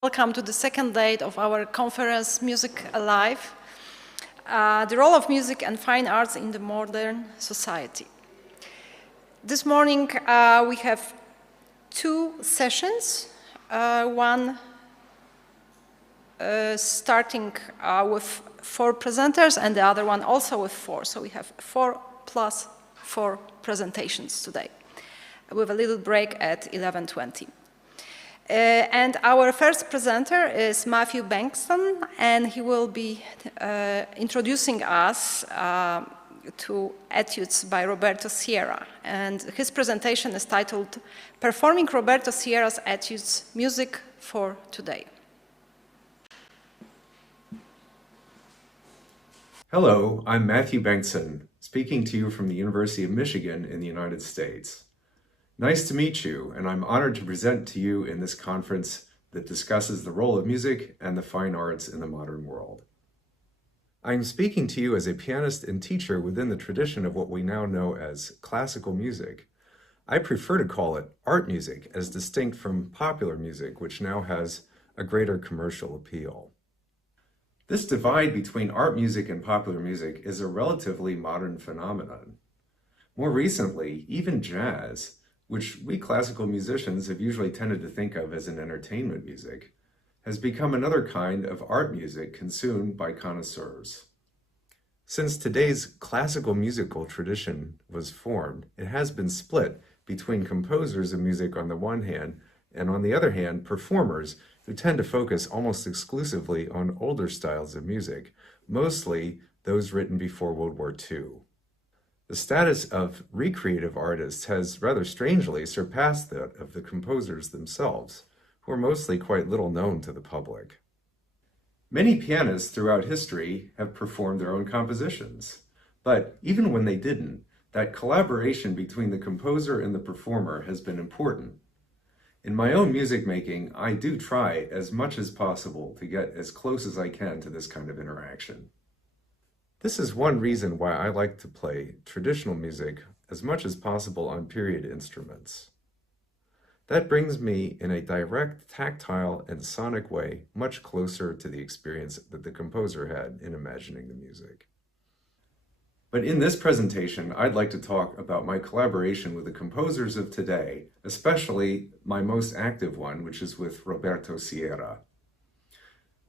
Welcome to the second day of our conference MusicAlive, the role of music and fine arts in the modern society. This morning we have two sessions, one starting with 4 presenters and the other one also with 4. So we have 4 plus 4 presentations today, with a little break at 11:20. And our first presenter is Matthew Bankston, and he will be introducing us to etudes by Roberto Sierra. And his presentation is titled Performing Roberto Sierra's Etudes, Music for Today. Hello, I'm Matthew Bankston, speaking to you from the University of Michigan in the United States. Nice to meet you, and I'm honored to present to you in this conference that discusses the role of music and the fine arts in the modern world. I'm speaking to you as a pianist and teacher within the tradition of what we now know as classical music. I prefer to call it art music, as distinct from popular music, which now has a greater commercial appeal. This divide between art music and popular music is a relatively modern phenomenon. More recently, even jazz, which we classical musicians have usually tended to think of as an entertainment music, has become another kind of art music consumed by connoisseurs. Since today's classical musical tradition was formed, it has been split between composers of music on the one hand, and on the other hand, performers who tend to focus almost exclusively on older styles of music, mostly those written before World War II. The status of recreative artists has rather strangely surpassed that of the composers themselves, who are mostly quite little known to the public. Many pianists throughout history have performed their own compositions, but even when they didn't, that collaboration between the composer and the performer has been important. In my own music making, I do try as much as possible to get as close as I can to this kind of interaction. This is one reason why I like to play traditional music as much as possible on period instruments. That brings me in a direct, tactile, and sonic way much closer to the experience that the composer had in imagining the music. But in this presentation, I'd like to talk about my collaboration with the composers of today, especially my most active one, which is with Roberto Sierra.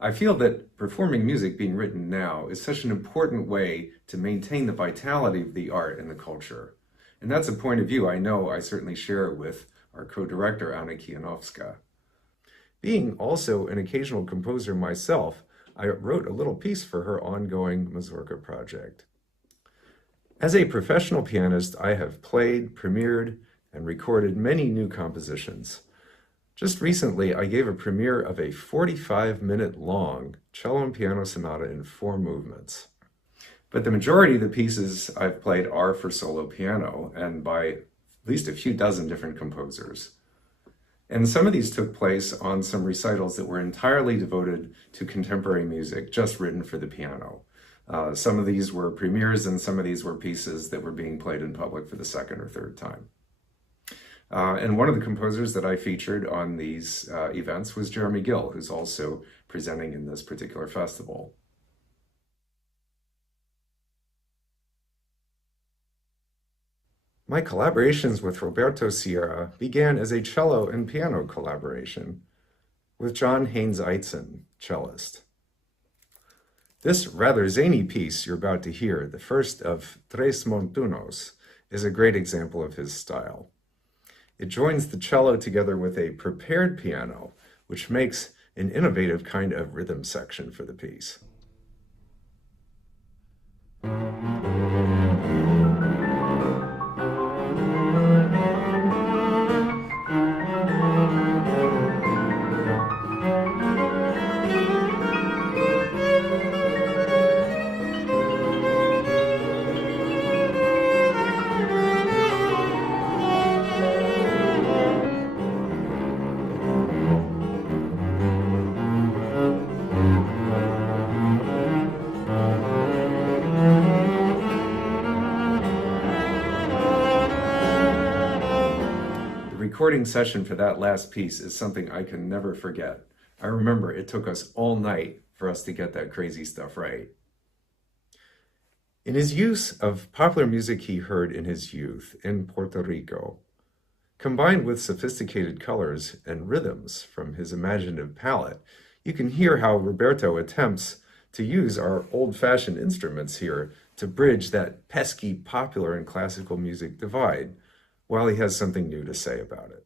I feel that performing music being written now is such an important way to maintain the vitality of the art and the culture. And that's a point of view I know I certainly share with our co-director, Anna Kijanowska. Being also an occasional composer myself, I wrote a little piece for her ongoing Mazurka project. As a professional pianist, I have played, premiered, and recorded many new compositions. Just recently, I gave a premiere of a 45-minute long cello and piano sonata in 4 movements. But the majority of the pieces I've played are for solo piano, and by at least a few dozen different composers. And some of these took place on some recitals that were entirely devoted to contemporary music, just written for the piano. Some of these were premieres, and some of these were pieces that were being played in public for the second or third time. And one of the composers that I featured on these events was Jeremy Gill, who's also presenting in this particular festival. My collaborations with Roberto Sierra began as a cello and piano collaboration with John Haynes Eitzen, cellist. This rather zany piece you're about to hear, the first of Tres Montunos, is a great example of his style. It joins the cello together with a prepared piano, which makes an innovative kind of rhythm section for the piece. recording session for that last piece is something I can never forget. I remember it took us all night for us to get that crazy stuff right. In his use of popular music he heard in his youth in Puerto Rico, combined with sophisticated colors and rhythms from his imaginative palette, you can hear how Roberto attempts to use our old-fashioned instruments here to bridge that pesky popular and classical music divide, while he has something new to say about it.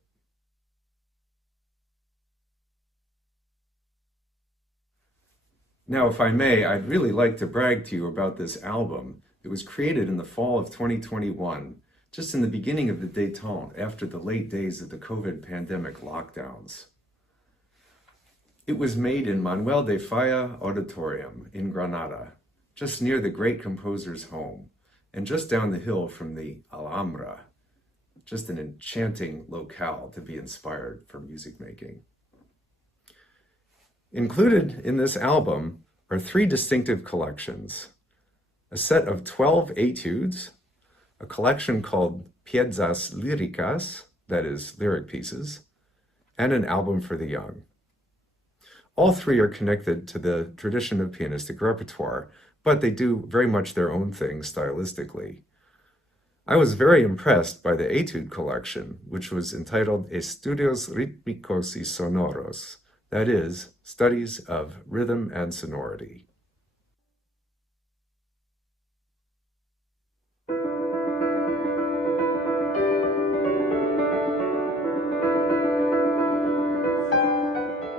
Now, if I may, I'd really like to brag to you about this album. It was created in the fall of 2021, just in the beginning of the détente after the late days of the COVID pandemic lockdowns. It was made in Manuel de Falla Auditorium in Granada, just near the great composer's home, and just down the hill from the Alhambra, just an enchanting locale to be inspired for music making. Included in this album are 3 distinctive collections: a set of 12 etudes, a collection called Piezas Líricas, that is, lyric pieces, and an album for the young. All 3 are connected to the tradition of pianistic repertoire, but they do very much their own thing stylistically. I was very impressed by the etude collection, which was entitled Estudios Rítmicos y Sonoros, that is, studies of rhythm and sonority.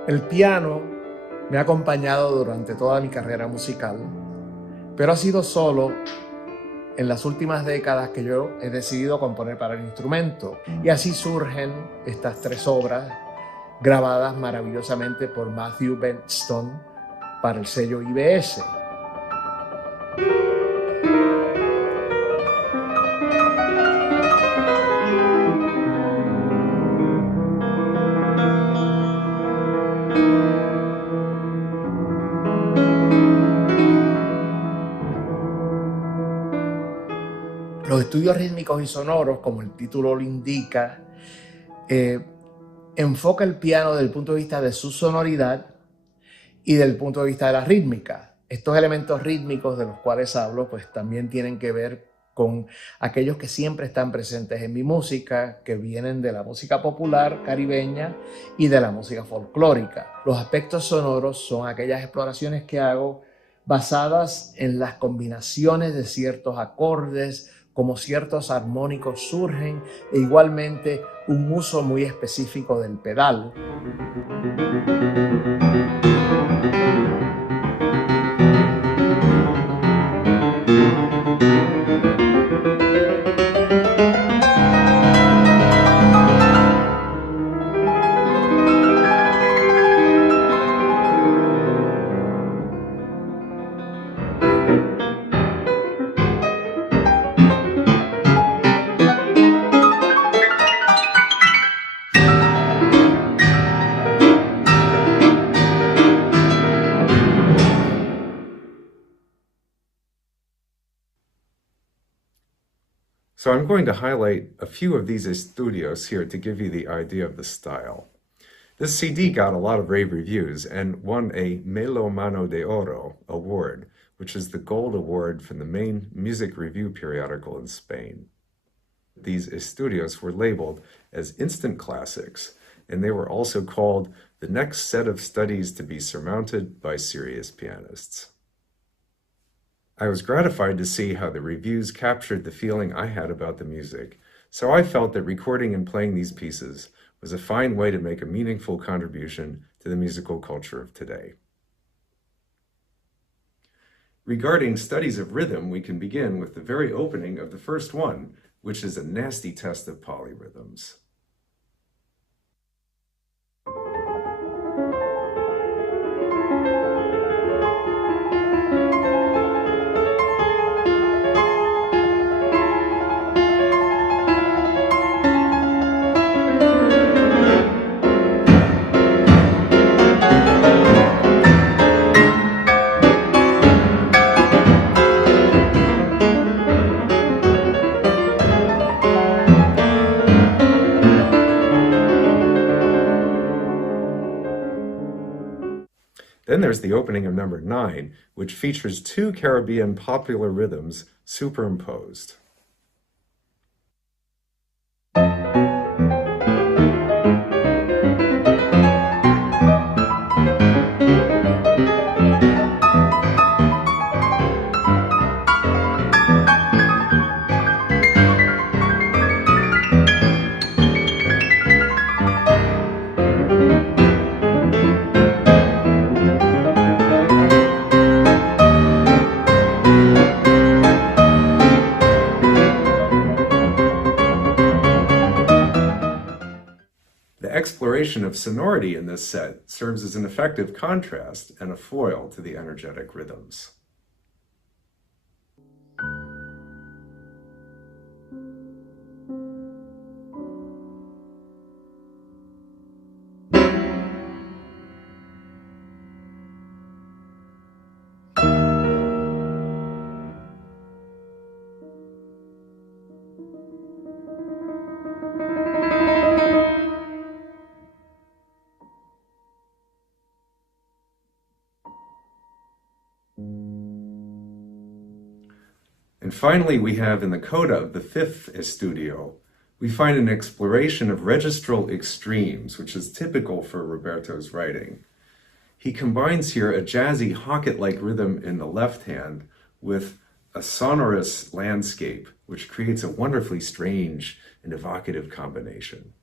El piano me ha acompañado durante toda mi carrera musical, pero ha sido solo en las últimas décadas que yo he decidido componer para el instrumento. Y así surgen estas 3 obras grabadas maravillosamente por Matthew Benston para el sello IBS. Los estudios rítmicos y sonoros, como el título lo indica, enfoca el piano desde el punto de vista de su sonoridad y del punto de vista de la rítmica. Estos elementos rítmicos de los cuales hablo, pues también tienen que ver con aquellos que siempre están presentes en mi música, que vienen de la música popular caribeña y de la música folclórica. Los aspectos sonoros son aquellas exploraciones que hago basadas en las combinaciones de ciertos acordes, como ciertos armónicos surgen, e igualmente un uso muy específico del pedal. So I'm going to highlight a few of these estudios here to give you the idea of the style. This CD got a lot of rave reviews and won a Melomano de Oro award, which is the gold award from the main music review periodical in Spain. These estudios were labeled as instant classics, and they were also called the next set of studies to be surmounted by serious pianists. I was gratified to see how the reviews captured the feeling I had about the music, so I felt that recording and playing these pieces was a fine way to make a meaningful contribution to the musical culture of today. Regarding studies of rhythm, we can begin with the very opening of the first one, which is a nasty test of polyrhythms. Then there's the opening of number 9, which features 2 Caribbean popular rhythms superimposed. Exploration of sonority in this set serves as an effective contrast and a foil to the energetic rhythms. And finally, we have in the coda of the 5th Estudio, we find an exploration of registral extremes, which is typical for Roberto's writing. He combines here a jazzy hocket-like rhythm in the left hand with a sonorous landscape, which creates a wonderfully strange and evocative combination.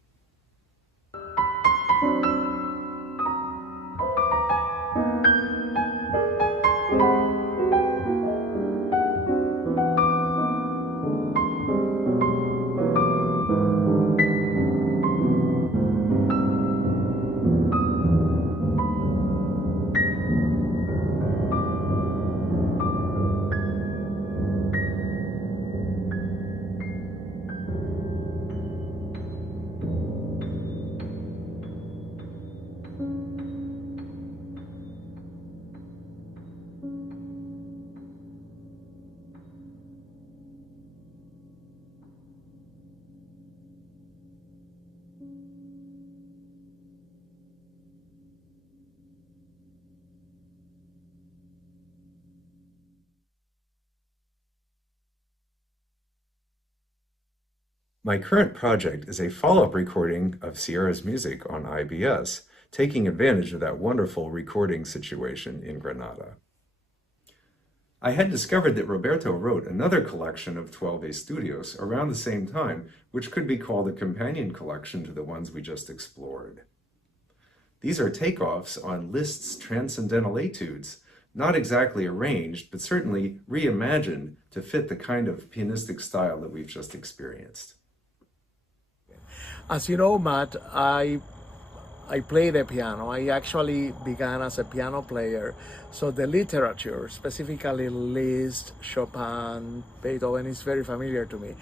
My current project is a follow-up recording of Sierra's music on IBS, taking advantage of that wonderful recording situation in Granada. I had discovered that Roberto wrote another collection of 12 estudios around the same time, which could be called a companion collection to the ones we just explored. These are takeoffs on Liszt's transcendental etudes, not exactly arranged, but certainly reimagined to fit the kind of pianistic style that we've just experienced. As you know, Matt, I play the piano. I actually began as a piano player. So the literature, specifically Liszt, Chopin, Beethoven, is very familiar to me.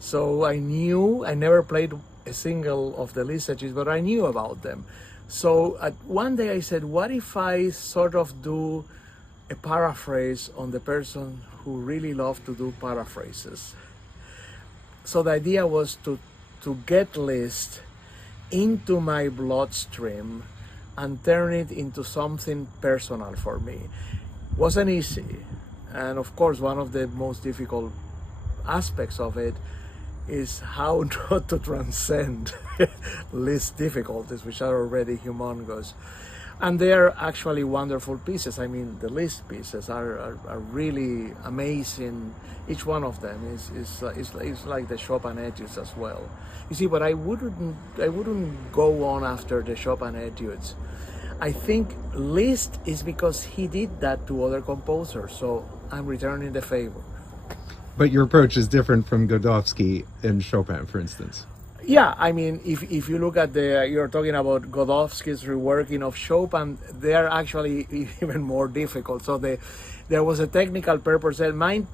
So I never played a single of the Liszt etchings, but I knew about them. So one day I said, what if I sort of do a paraphrase on the person who really loved to do paraphrases? So the idea was to get Liszt into my bloodstream and turn it into something personal for me. Wasn't easy. And of course, one of the most difficult aspects of it is how not to transcend Liszt's difficulties, which are already humongous. And they're actually wonderful pieces. I mean, the Liszt pieces are really amazing. Each one of them is like the Chopin etudes as well. You see, but I wouldn't go on after the Chopin etudes. I think Liszt is because he did that to other composers, so I'm returning the favor. But your approach is different from Godowsky and Chopin, for instance. Yeah, I mean, if you look at you're talking about Godowsky's reworking of Chopin, they're actually even more difficult. So there was a technical purpose. My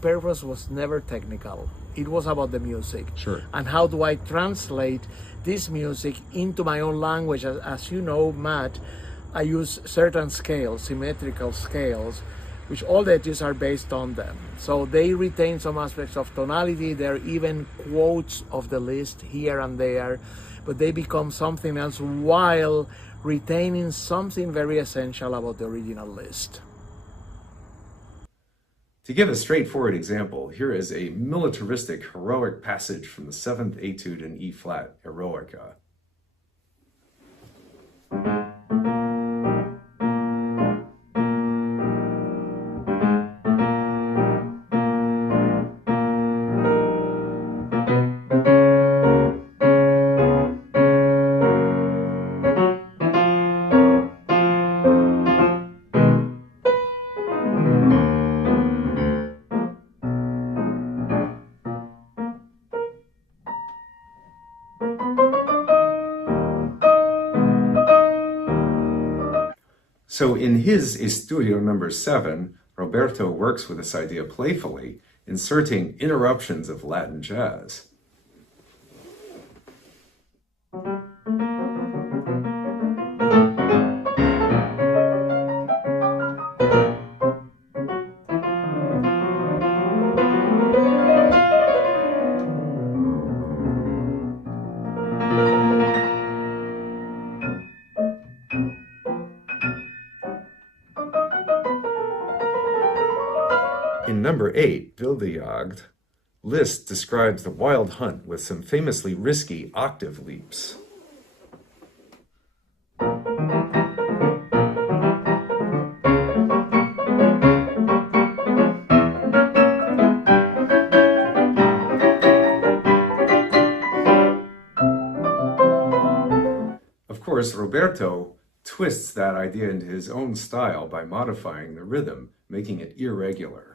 purpose was never technical. It was about the music. Sure. And how do I translate this music into my own language? As you know, Matt, I use certain scales, symmetrical scales, which all the etchings are based on them. So they retain some aspects of tonality. There are even quotes of the list here and there, but they become something else while retaining something very essential about the original list. To give a straightforward example, here is a militaristic heroic passage from the 7th Etude in E-flat, Eroica. So in his Estudio number 7, Roberto works with this idea playfully, inserting interruptions of Latin jazz. In number 8, Wildejagd, Liszt describes the wild hunt with some famously risky octave leaps. Of course, Roberto twists that idea into his own style by modifying the rhythm, making it irregular.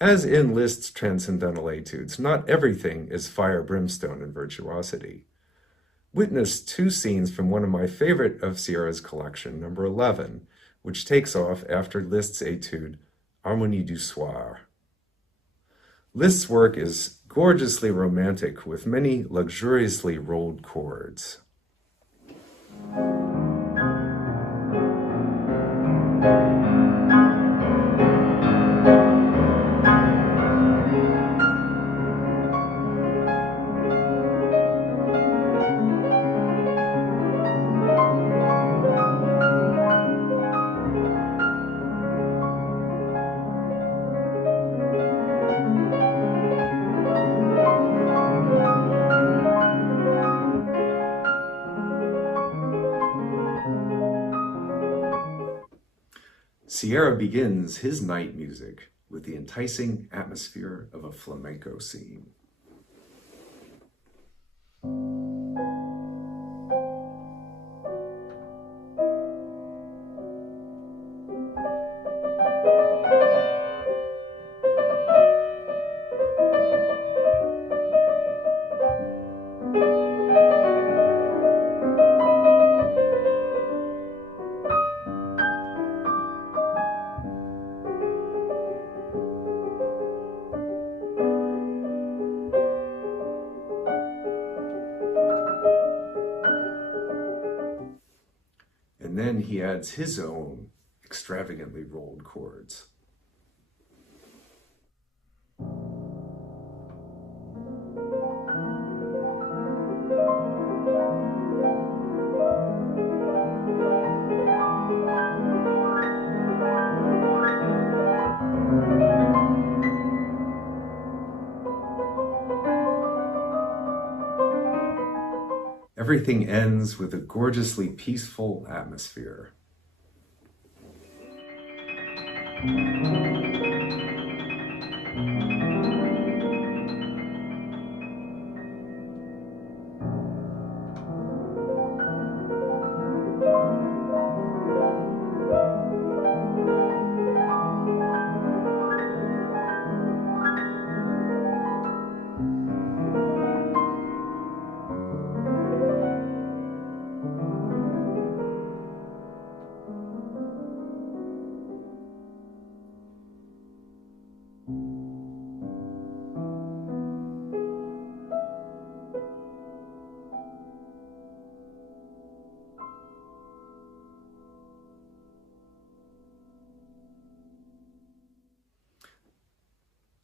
As in Liszt's transcendental etudes, not everything is fire, brimstone, and virtuosity. Witness two scenes from one of my favorite of Sierra's collection, number 11, which takes off after Liszt's etude, Harmonie du Soir. Liszt's work is gorgeously romantic with many luxuriously rolled chords. Sierra begins his night music with the enticing atmosphere of a flamenco scene. And then he adds his own extravagantly rolled chords. Everything ends with a gorgeously peaceful atmosphere.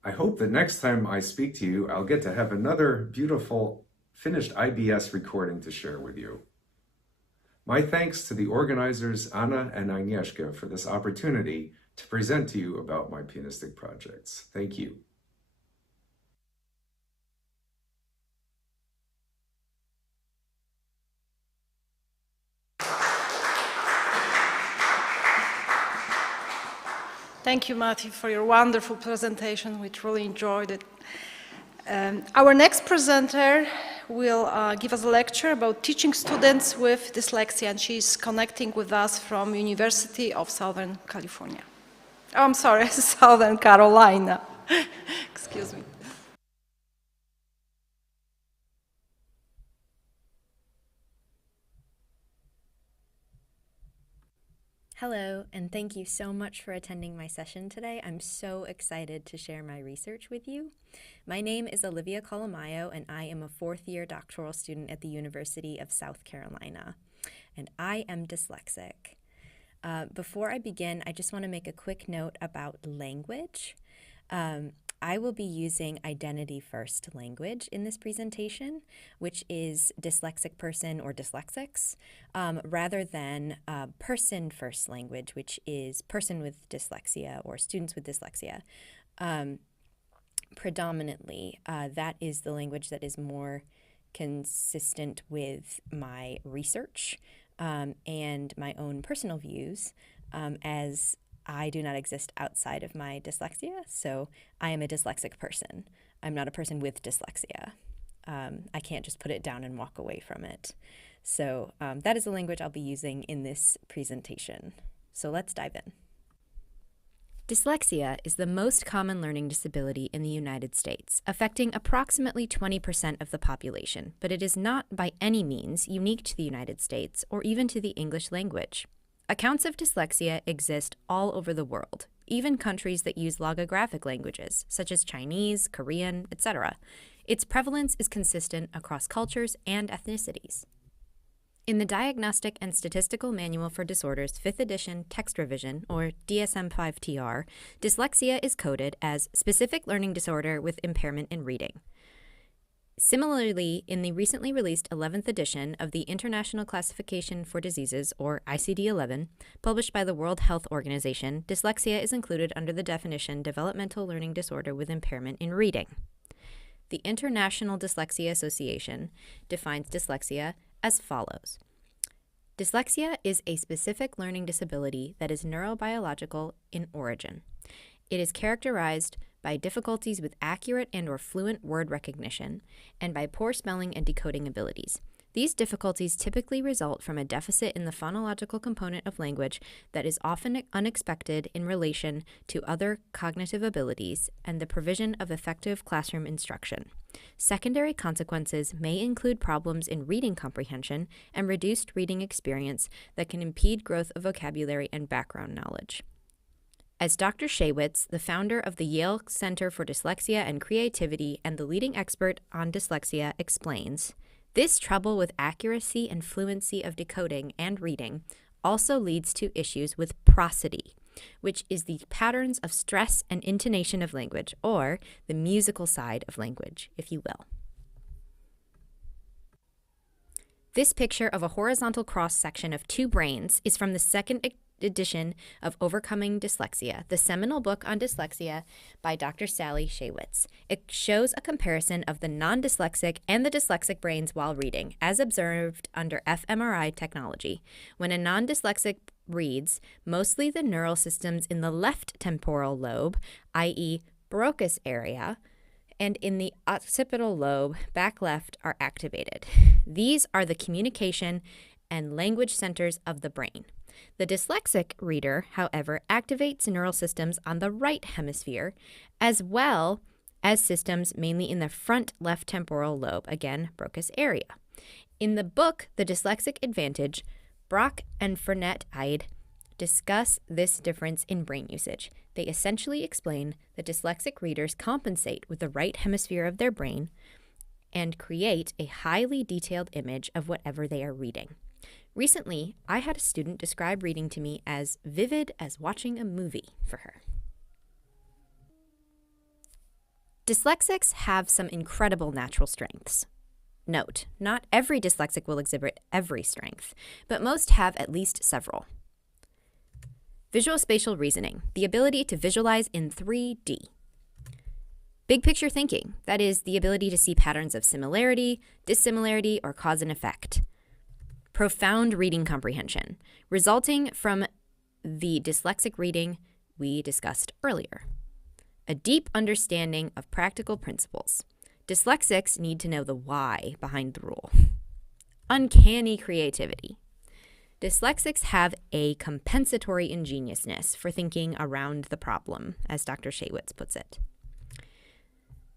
I hope that next time I speak to you, I'll get to have another beautiful finished IBS recording to share with you. My thanks to the organizers Anna and Agnieszka for this opportunity to present to you about my pianistic projects. Thank you. Thank you, Matthew, for your wonderful presentation. We truly enjoyed it. Our next presenter will give us a lecture about teaching students with dyslexia, and she's connecting with us from University of Southern California. Oh, I'm sorry, Southern Carolina. Excuse me. Hello, and thank you so much for attending my session today. I'm so excited to share my research with you. My name is Olivia Colamayo, and I am a fourth-year doctoral student at the University of South Carolina, and I am dyslexic. Before I begin, I just want to make a quick note about language. I will be using identity-first language in this presentation, which is dyslexic person or dyslexics, rather than person-first language, which is person with dyslexia or students with dyslexia. Predominantly, that is the language that is more consistent with my research and my own personal views, as I do not exist outside of my dyslexia, so I am a dyslexic person. I'm not a person with dyslexia. I can't just put it down and walk away from it. So that is the language I'll be using in this presentation. So let's dive in. Dyslexia is the most common learning disability in the United States, affecting approximately 20% of the population, but it is not by any means unique to the United States or even to the English language. Accounts of dyslexia exist all over the world, even countries that use logographic languages, such as Chinese, Korean, etc. Its prevalence is consistent across cultures and ethnicities. In the Diagnostic and Statistical Manual for Disorders 5th edition text revision, or DSM-5-TR, dyslexia is coded as specific learning disorder with impairment in reading. Similarly, in the recently released 11th edition of the International Classification for Diseases, or ICD-11, published by the World Health Organization, dyslexia is included under the definition developmental learning disorder with impairment in reading. The International Dyslexia Association defines dyslexia as follows. Dyslexia is a specific learning disability that is neurobiological in origin. It is characterized by difficulties with accurate and/or fluent word recognition, and by poor spelling and decoding abilities. These difficulties typically result from a deficit in the phonological component of language that is often unexpected in relation to other cognitive abilities and the provision of effective classroom instruction. Secondary consequences may include problems in reading comprehension and reduced reading experience that can impede growth of vocabulary and background knowledge. As Dr. Shaywitz, the founder of the Yale Center for Dyslexia and Creativity and the leading expert on dyslexia, explains, this trouble with accuracy and fluency of decoding and reading also leads to issues with prosody, which is the patterns of stress and intonation of language, or the musical side of language, if you will. This picture of a horizontal cross-section of two brains is from the second edition of Overcoming Dyslexia, the seminal book on dyslexia by Dr. Sally Shaywitz. It shows a comparison of the non-dyslexic and the dyslexic brains while reading, as observed under fMRI technology. When a non-dyslexic reads, mostly the neural systems in the left temporal lobe, i.e. Broca's area, and in the occipital lobe, back left, are activated. These are the communication and language centers of the brain. The dyslexic reader, however, activates neural systems on the right hemisphere, as well as systems mainly in the front left temporal lobe, again, Broca's area. In the book, The Dyslexic Advantage, Brock and Fernet-Eid discuss this difference in brain usage. They essentially explain that dyslexic readers compensate with the right hemisphere of their brain and create a highly detailed image of whatever they are reading. Recently, I had a student describe reading to me as vivid as watching a movie for her. Dyslexics have some incredible natural strengths. Note, not every dyslexic will exhibit every strength, but most have at least several. Visual spatial reasoning, the ability to visualize in 3D. Big picture thinking, that is, the ability to see patterns of similarity, dissimilarity, or cause and effect. Profound reading comprehension, resulting from the dyslexic reading we discussed earlier. A deep understanding of practical principles. Dyslexics need to know the why behind the rule. Uncanny creativity. Dyslexics have a compensatory ingeniousness for thinking around the problem, as Dr. Shaywitz puts it.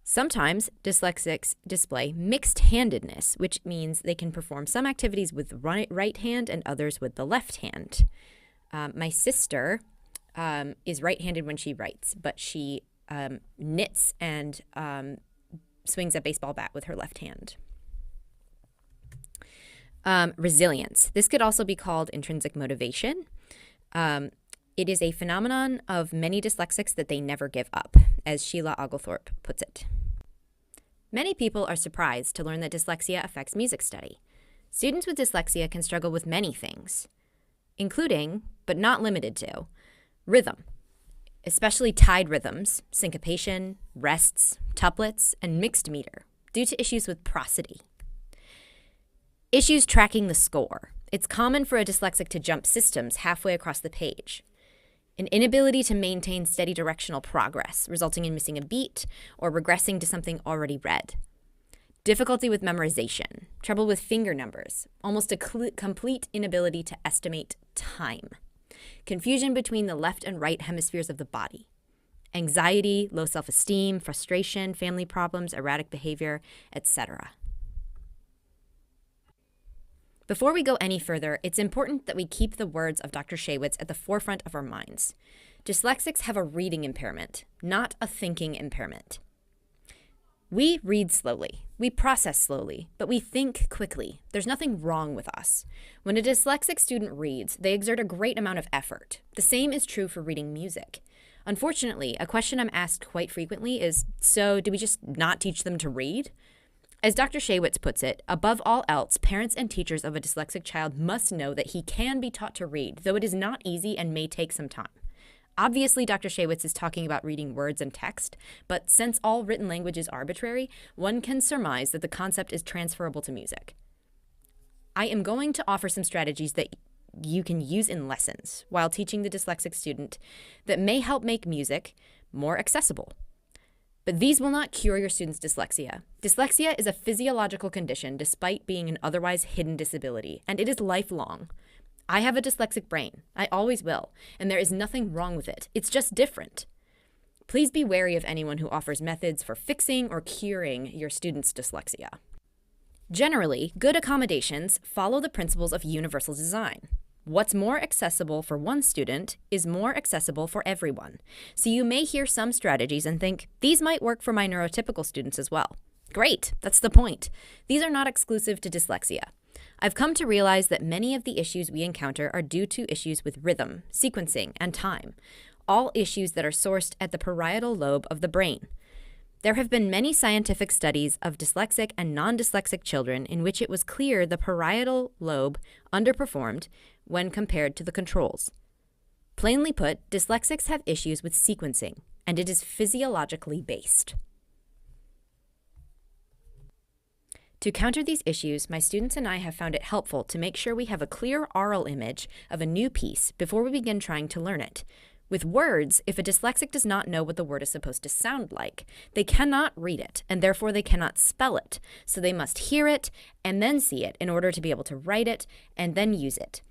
Sometimes dyslexics display mixed-handedness, which means they can perform some activities with the right hand and others with the left hand. My sister is right-handed when she writes, but she knits and swings a baseball bat with her left hand. Resilience. This could also be called intrinsic motivation. It is a phenomenon of many dyslexics that they never give up, as Sheila Oglethorpe puts it. Many people are surprised to learn that dyslexia affects music study. Students with dyslexia can struggle with many things, including, but not limited to, rhythm, especially tied rhythms, syncopation, rests, tuplets, and mixed meter, due to issues with prosody. Issues tracking the score. It's common for a dyslexic to jump systems halfway across the page. An inability to maintain steady directional progress, resulting in missing a beat or regressing to something already read. Difficulty with memorization, trouble with finger numbers, almost a complete inability to estimate time. Confusion between the left and right hemispheres of the body. Anxiety, low self-esteem, frustration, family problems, erratic behavior, etc. Before we go any further, it's important that we keep the words of Dr. Shaywitz at the forefront of our minds. Dyslexics have a reading impairment, not a thinking impairment. We read slowly, we process slowly, but we think quickly. There's nothing wrong with us. When a dyslexic student reads, they exert a great amount of effort. The same is true for reading music. Unfortunately, a question I'm asked quite frequently is, so do we just not teach them to read? As Dr. Shaywitz puts it, above all else, parents and teachers of a dyslexic child must know that he can be taught to read, though it is not easy and may take some time. Obviously, Dr. Shaywitz is talking about reading words and text, but since all written language is arbitrary, one can surmise that the concept is transferable to music. I am going to offer some strategies that you can use in lessons while teaching the dyslexic student that may help make music more accessible. But these will not cure your student's dyslexia. Dyslexia is a physiological condition despite being an otherwise hidden disability, and it is lifelong. I have a dyslexic brain. I always will, and there is nothing wrong with it. It's just different. Please be wary of anyone who offers methods for fixing or curing your student's dyslexia. Generally, good accommodations follow the principles of universal design. What's more accessible for one student is more accessible for everyone. So you may hear some strategies and think, these might work for my neurotypical students as well. Great, that's the point. These are not exclusive to dyslexia. I've come to realize that many of the issues we encounter are due to issues with rhythm, sequencing, and time, all issues that are sourced at the parietal lobe of the brain. There have been many scientific studies of dyslexic and non-dyslexic children in which it was clear the parietal lobe underperformed when compared to the controls. Plainly put, dyslexics have issues with sequencing, and it is physiologically based. To counter these issues, my students and I have found it helpful to make sure we have a clear aural image of a new piece before we begin trying to learn it. With words, if a dyslexic does not know what the word is supposed to sound like, they cannot read it, and therefore they cannot spell it. So they must hear it and then see it in order to be able to write it and then use it.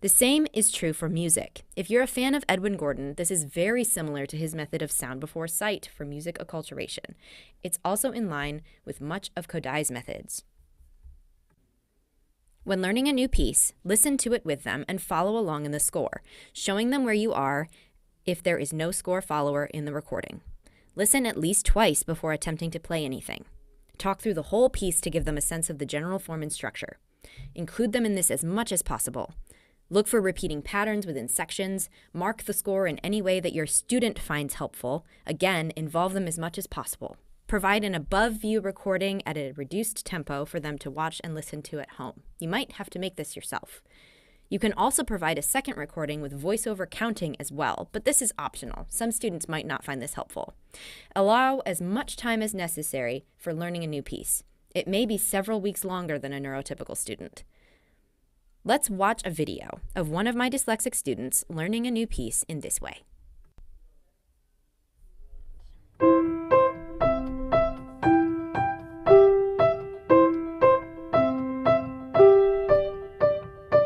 The same is true for music. If you're a fan of Edwin Gordon, this is very similar to his method of sound before sight for music acculturation. It's also in line with much of Kodai's methods. When learning a new piece, listen to it with them and follow along in the score, showing them where you are if there is no score follower in the recording. Listen at least twice before attempting to play anything. Talk through the whole piece to give them a sense of the general form and structure. Include them in this as much as possible. Look for repeating patterns within sections. Mark the score in any way that your student finds helpful. Again, involve them as much as possible. Provide an above-view recording at a reduced tempo for them to watch and listen to at home. You might have to make this yourself. You can also provide a second recording with voiceover counting as well, but this is optional. Some students might not find this helpful. Allow as much time as necessary for learning a new piece. It may be several weeks longer than a neurotypical student. Let's watch a video of one of my dyslexic students learning a new piece in this way.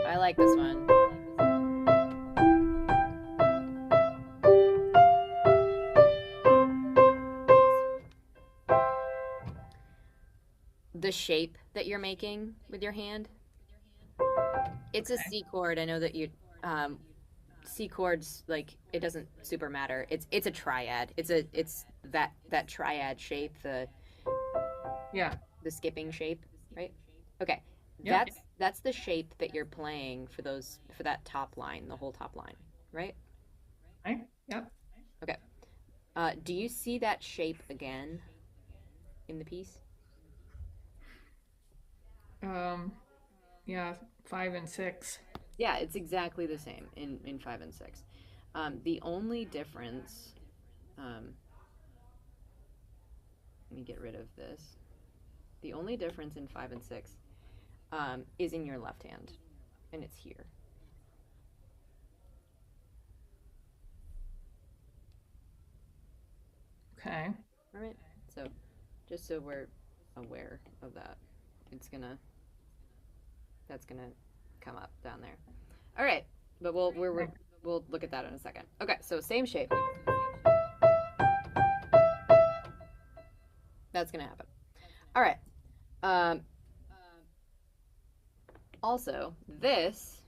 I like this one. The shape that you're making with your hand, it's a C chord. I know that you C chords, like, it doesn't super matter. It's a triad. It's that triad shape, the skipping shape, right? Okay. Yep. That's the shape that you're playing for that top line, the whole top line, right? Right. Yep. Okay. Do you see that shape again in the piece? Yeah, 5 and 6. Yeah, it's exactly the same in 5 and 6. The only difference, let me get rid of this. The only difference in 5 and 6 is in your left hand, and it's here. Okay. All right. So, just so we're aware of that, that's gonna come up down there. All right, but we'll look at that in a second. Okay, so same shape. That's gonna happen. All right. Also, this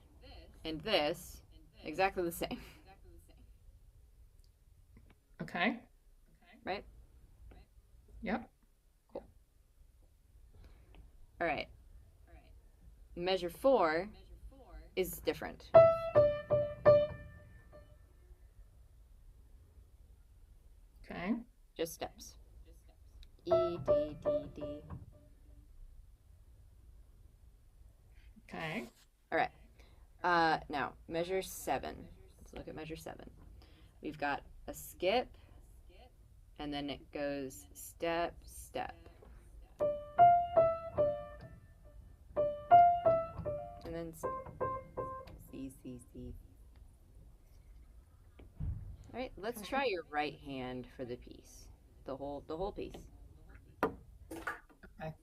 and this, exactly the same. Okay. Right? Yep. Cool. All right. Measure 4 is different. Okay. Just steps. E, D, D, D. Okay. All right. Now, measure 7. Let's look at measure 7. We've got a skip, and then it goes step, step. And then C, C, C. All right, let's try your right hand for the piece, the whole piece. Okay.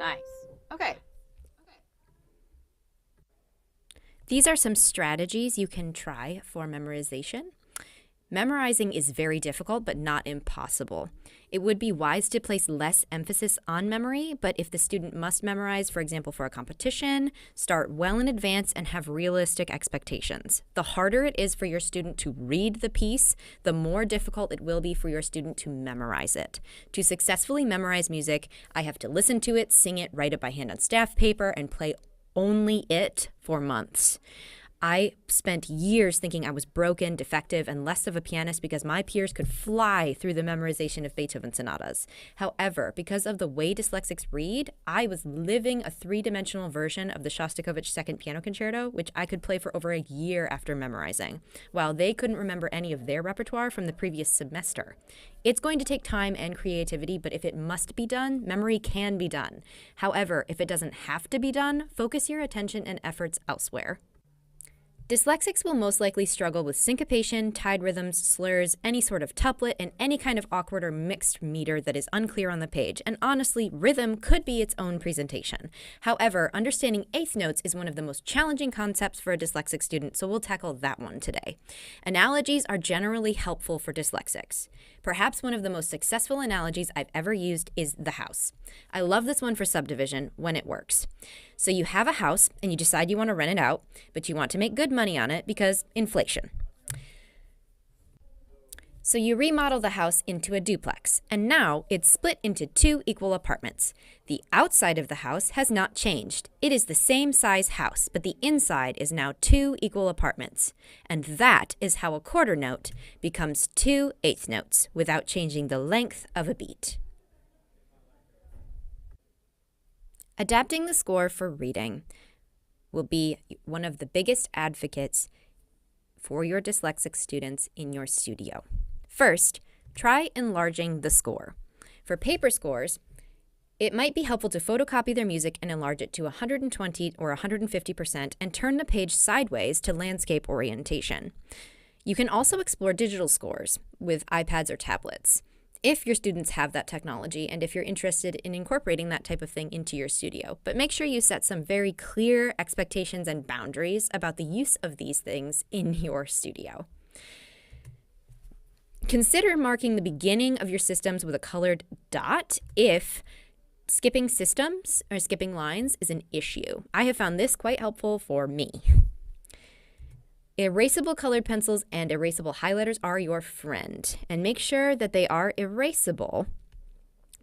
Nice. Okay. These are some strategies you can try for memorization. Memorizing is very difficult, but not impossible. It would be wise to place less emphasis on memory, but if the student must memorize, for example, for a competition, start well in advance and have realistic expectations. The harder it is for your student to read the piece, the more difficult it will be for your student to memorize it. To successfully memorize music, I have to listen to it, sing it, write it by hand on staff paper, and play only it for months. I spent years thinking I was broken, defective, and less of a pianist because my peers could fly through the memorization of Beethoven sonatas. However, because of the way dyslexics read, I was living a three-dimensional version of the Shostakovich Second Piano Concerto, which I could play for over a year after memorizing, while they couldn't remember any of their repertoire from the previous semester. It's going to take time and creativity, but if it must be done, memory can be done. However, if it doesn't have to be done, focus your attention and efforts elsewhere. Dyslexics will most likely struggle with syncopation, tied rhythms, slurs, any sort of tuplet, and any kind of awkward or mixed meter that is unclear on the page. And honestly, rhythm could be its own presentation. However, understanding eighth notes is one of the most challenging concepts for a dyslexic student, so we'll tackle that one today. Analogies are generally helpful for dyslexics. Perhaps one of the most successful analogies I've ever used is the house. I love this one for subdivision when it works. So you have a house and you decide you want to rent it out, but you want to make good money on it because inflation. So you remodel the house into a duplex, and now it's split into 2 equal apartments. The outside of the house has not changed. It is the same size house, but the inside is now 2 equal apartments. And that is how a quarter note becomes 2 eighth notes without changing the length of a beat. Adapting the score for reading will be one of the biggest advocates for your dyslexic students in your studio. First, try enlarging the score. For paper scores, it might be helpful to photocopy their music and enlarge it to 120 or 150% and turn the page sideways to landscape orientation. You can also explore digital scores with iPads or tablets, if your students have that technology and if you're interested in incorporating that type of thing into your studio. But make sure you set some very clear expectations and boundaries about the use of these things in your studio. Consider marking the beginning of your systems with a colored dot if skipping systems or skipping lines is an issue. I have found this quite helpful for me. Erasable colored pencils and erasable highlighters are your friend, and make sure that they are erasable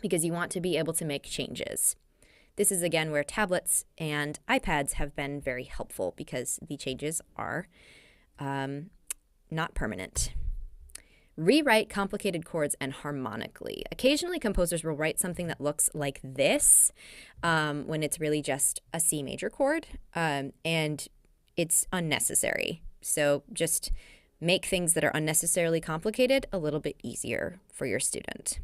because you want to be able to make changes. This is again where tablets and iPads have been very helpful because the changes are not permanent. Rewrite complicated chords and harmonically. Occasionally, composers will write something that looks like this when it's really just a C major chord, and it's unnecessary. So just make things that are unnecessarily complicated a little bit easier for your student.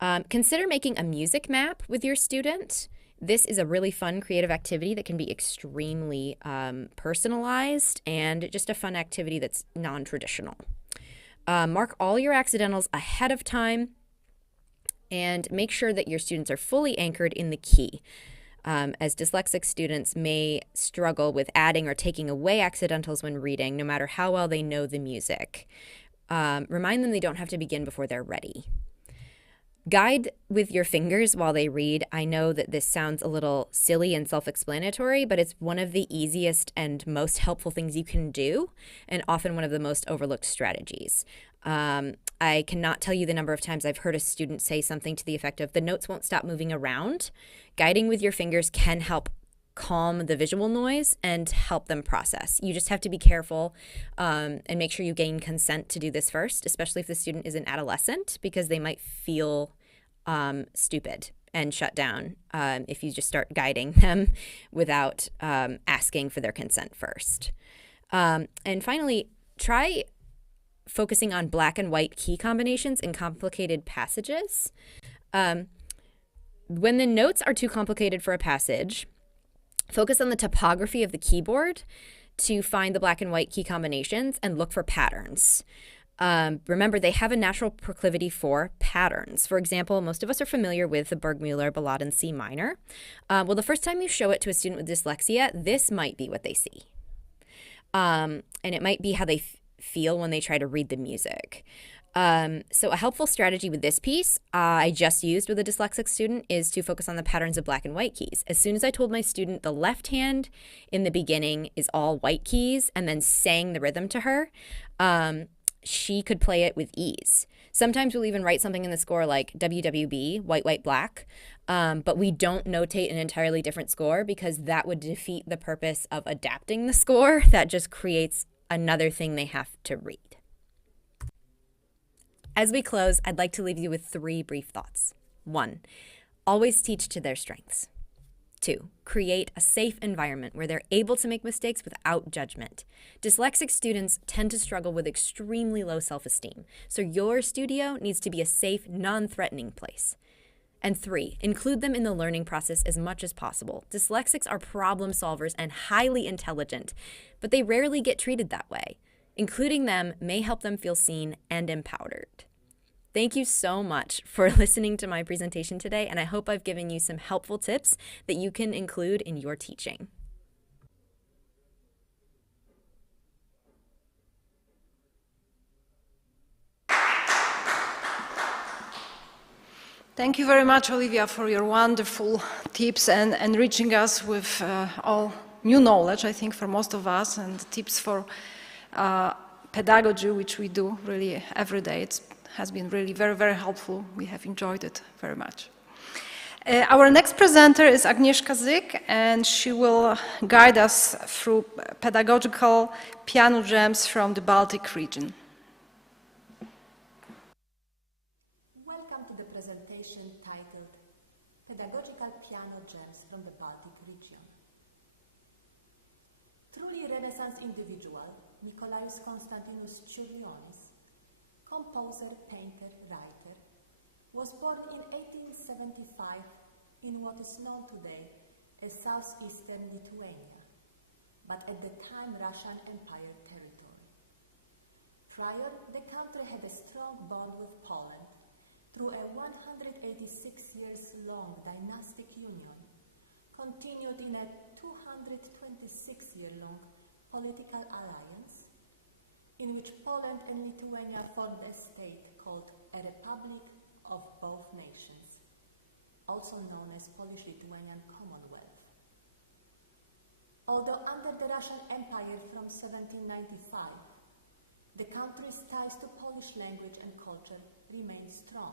Consider making a music map with your student. This is a really fun creative activity that can be extremely personalized and just a fun activity that's non-traditional. Mark all your accidentals ahead of time and make sure that your students are fully anchored in the key. As dyslexic students may struggle with adding or taking away accidentals when reading, no matter how well they know the music. Remind them they don't have to begin before they're ready. Guide with your fingers while they read. I know that this sounds a little silly and self-explanatory, but it's one of the easiest and most helpful things you can do, and often one of the most overlooked strategies. I cannot tell you the number of times I've heard a student say something to the effect of, the notes won't stop moving around. Guiding with your fingers can help calm the visual noise and help them process. You just have to be careful and make sure you gain consent to do this first, especially if the student is an adolescent, because they might feel stupid and shut down if you just start guiding them without asking for their consent first. And finally, try focusing on black and white key combinations in complicated passages. When the notes are too complicated for a passage, focus on the topography of the keyboard to find the black and white key combinations and look for patterns. Remember, they have a natural proclivity for patterns. For example, most of us are familiar with the Burgmüller Ballade in C minor. Well, the first time you show it to a student with dyslexia, this might be what they see. And it might be how they feel when they try to read the music. So a helpful strategy with this piece I just used with a dyslexic student is to focus on the patterns of black and white keys. As soon as I told my student the left hand in the beginning is all white keys and then sang the rhythm to her, she could play it with ease. Sometimes we'll even write something in the score like WWB, white, white, black, but we don't notate an entirely different score because that would defeat the purpose of adapting the score. That just creates another thing they have to read. As we close, I'd like to leave you with 3 brief thoughts. 1, always teach to their strengths. 2, create a safe environment where they're able to make mistakes without judgment. Dyslexic students tend to struggle with extremely low self-esteem, so your studio needs to be a safe, non-threatening place. And 3, include them in the learning process as much as possible. Dyslexics are problem solvers and highly intelligent, but they rarely get treated that way. Including them may help them feel seen and empowered. Thank you so much for listening to my presentation today, and I hope I've given you some helpful tips that you can include in your teaching. Thank you very much, Olivia, for your wonderful tips and enriching us with all new knowledge, I think, for most of us, and tips for pedagogy, which we do really every day. It has been really very, very helpful. We have enjoyed it very much. Our next presenter is Agnieszka Zyk, and she will guide us through pedagogical piano jams from the Baltic region. Welcome to the presentation titled Pedagogical Piano Jams from the Baltic region. Truly Renaissance individual, Nicolaus Constantinus Čiurlionis, composer, painter, writer, was born in 1875 in what is known today as southeastern Lithuania, but at the time Russian Empire territory. Prior, the country had a strong bond with Poland through a 186 years long dynastic union, continued in a 226 year long political alliance, in which Poland and Lithuania formed a state called a Republic of both nations, also known as Polish-Lithuanian Commonwealth. Although under the Russian Empire from 1795, the country's ties to Polish language and culture remained strong.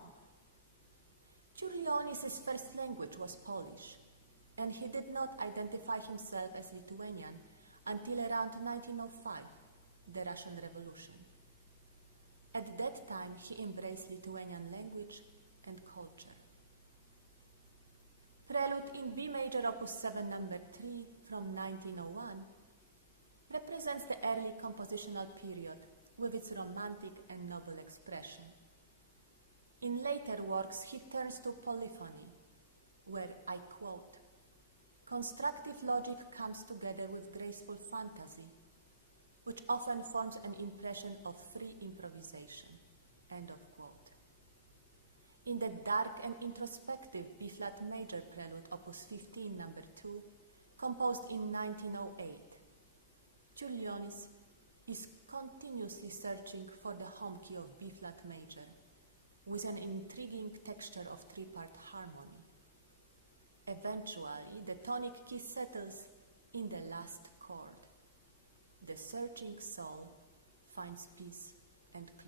Čiurlionis' first language was Polish, and he did not identify himself as Lithuanian until around 1905, the Russian Revolution. At that time, he embraced Lithuanian language and culture. Prelude in B major opus 7 number 3 from 1901 represents the early compositional period with its romantic and noble expression. In later works, he turns to polyphony, where, I quote, "Constructive logic comes together with graceful fantasy, which often forms an impression of free improvisation." End of quote. In the dark and introspective B-flat major prelude, opus 15, number 2, composed in 1908, Čiurlionis is continuously searching for the home key of B-flat major, with an intriguing texture of three-part harmony. Eventually, the tonic key settles in the last chord. The searching soul finds peace and closure.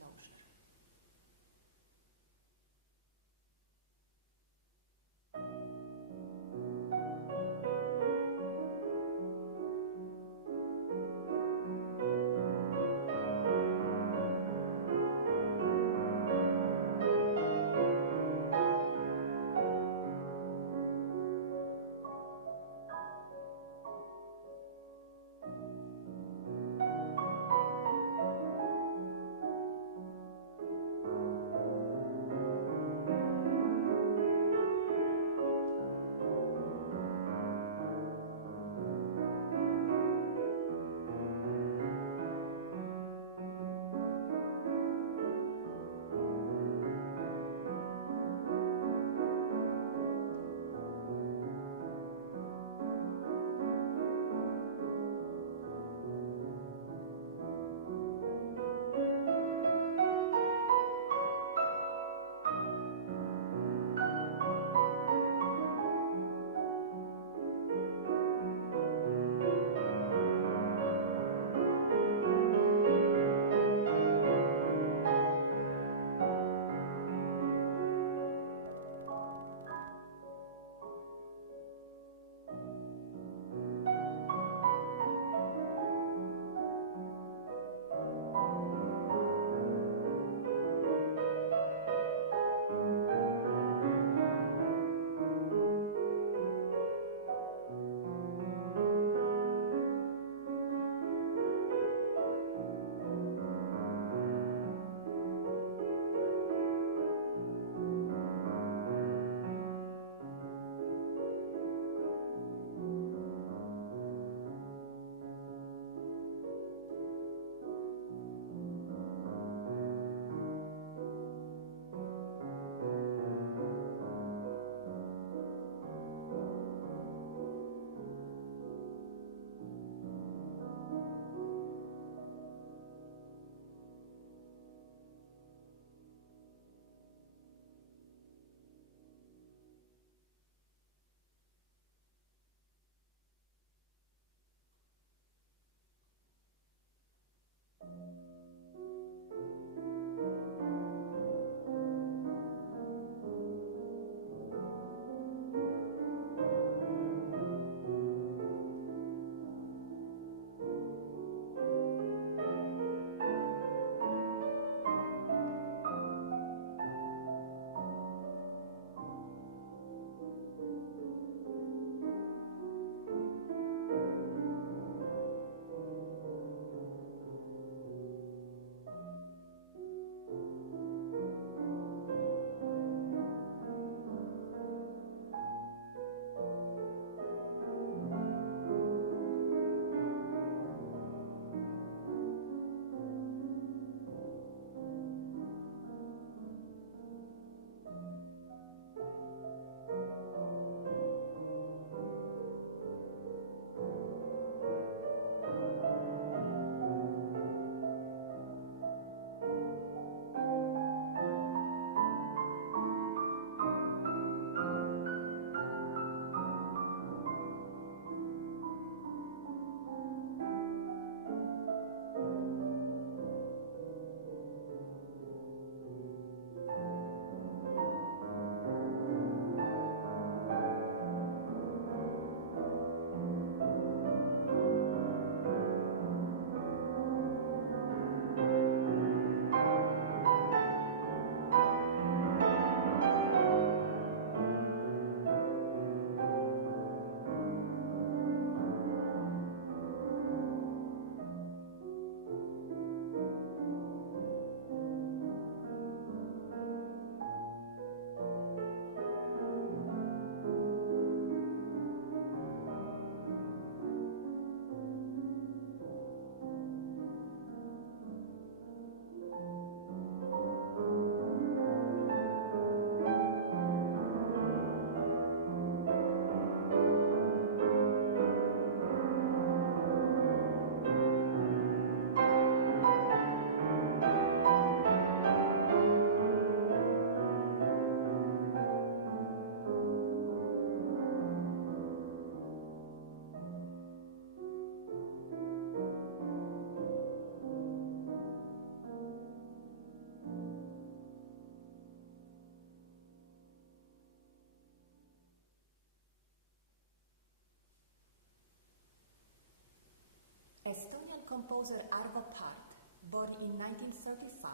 composer Arvo Pärt, born in 1935,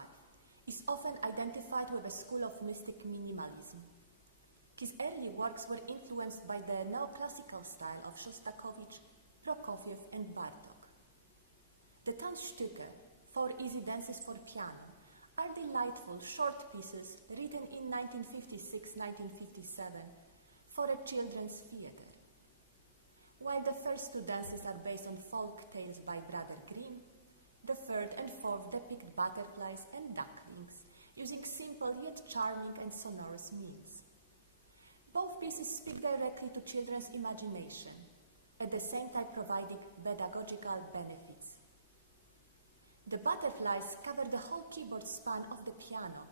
is often identified with a school of mystic minimalism. His early works were influenced by the neoclassical style of Shostakovich, Prokofiev, and Bartók. The Tanzstücke, 4 easy dances for piano, are delightful short pieces written in 1956-1957 for a children's theater. While the first 2 dances are based on folk tales by Brother Grimm, the third and fourth depict butterflies and ducklings, using simple yet charming and sonorous means. Both pieces speak directly to children's imagination, at the same time providing pedagogical benefits. The butterflies cover the whole keyboard span of the piano,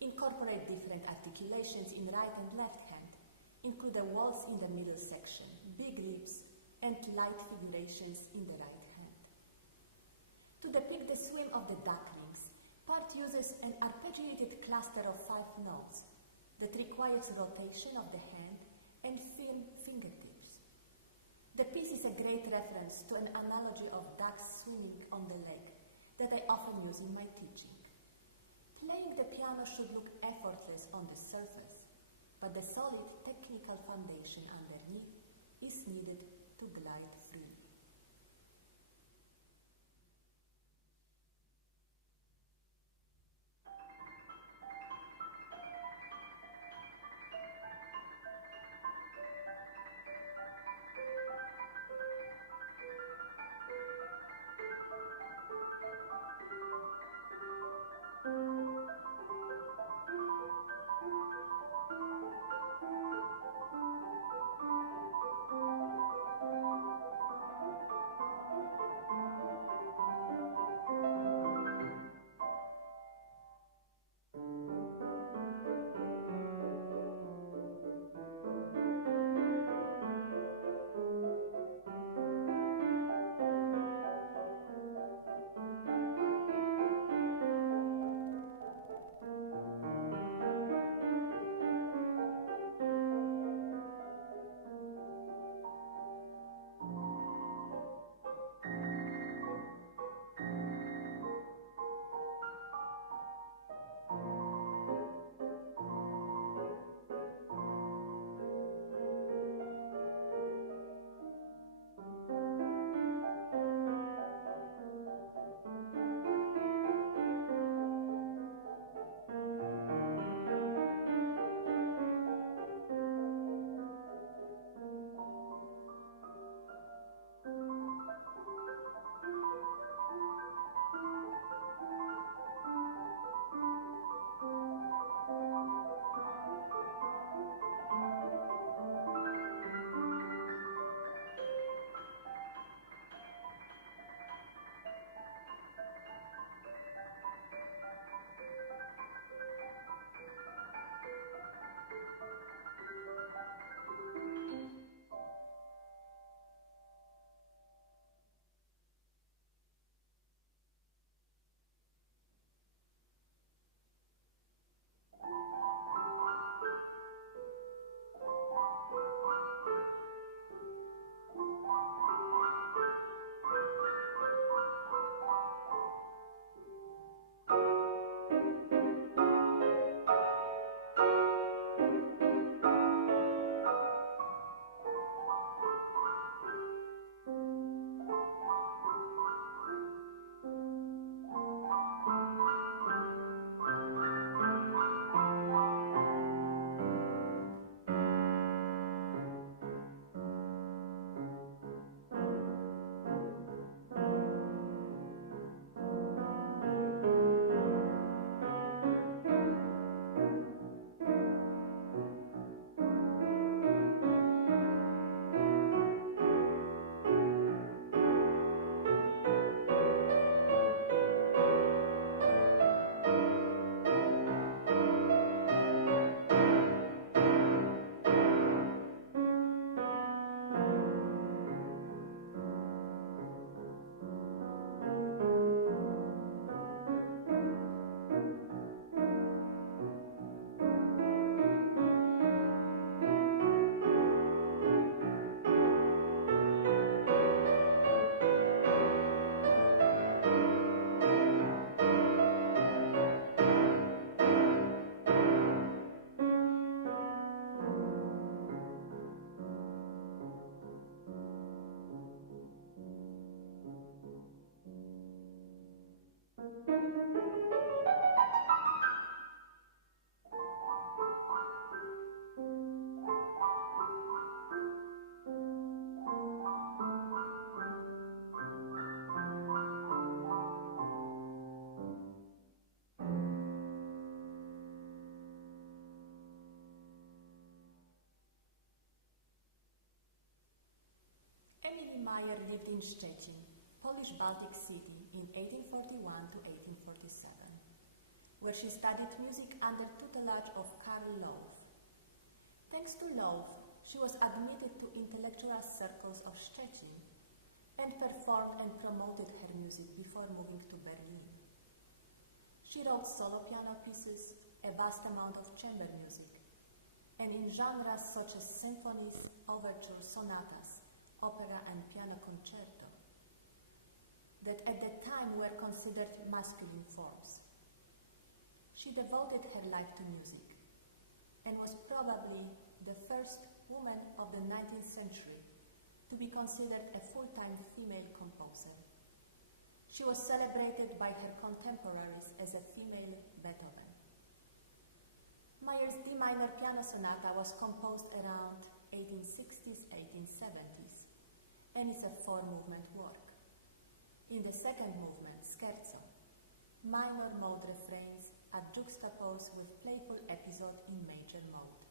incorporate different articulations in right and left hand, include a waltz in the middle section, big leaps, and light figurations in the right hand. To depict the swim of the ducklings, Pärt uses an arpeggiated cluster of 5 notes that requires rotation of the hand and thin fingertips. The piece is a great reference to an analogy of ducks swimming on the lake that I often use in my teaching. Playing the piano should look effortless on the surface, but the solid technical foundation underneath is needed to glide freely. Mayer lived in Szczecin, Polish Baltic city, in 1841 to 1847, where she studied music under tutelage of Karl Loewe. Thanks to Loewe, she was admitted to intellectual circles of Szczecin and performed and promoted her music before moving to Berlin. She wrote solo piano pieces, a vast amount of chamber music, and in genres such as symphonies, overtures, sonatas, opera, and piano concerto, that at that time were considered masculine forms. She devoted her life to music and was probably the first woman of the 19th century to be considered a full-time female composer. She was celebrated by her contemporaries as a female Beethoven. Mayer's D minor piano sonata was composed around 1860s, 1870s, and is a four-movement work. In the second movement, scherzo, minor mode refrains are juxtaposed with playful episode in major mode.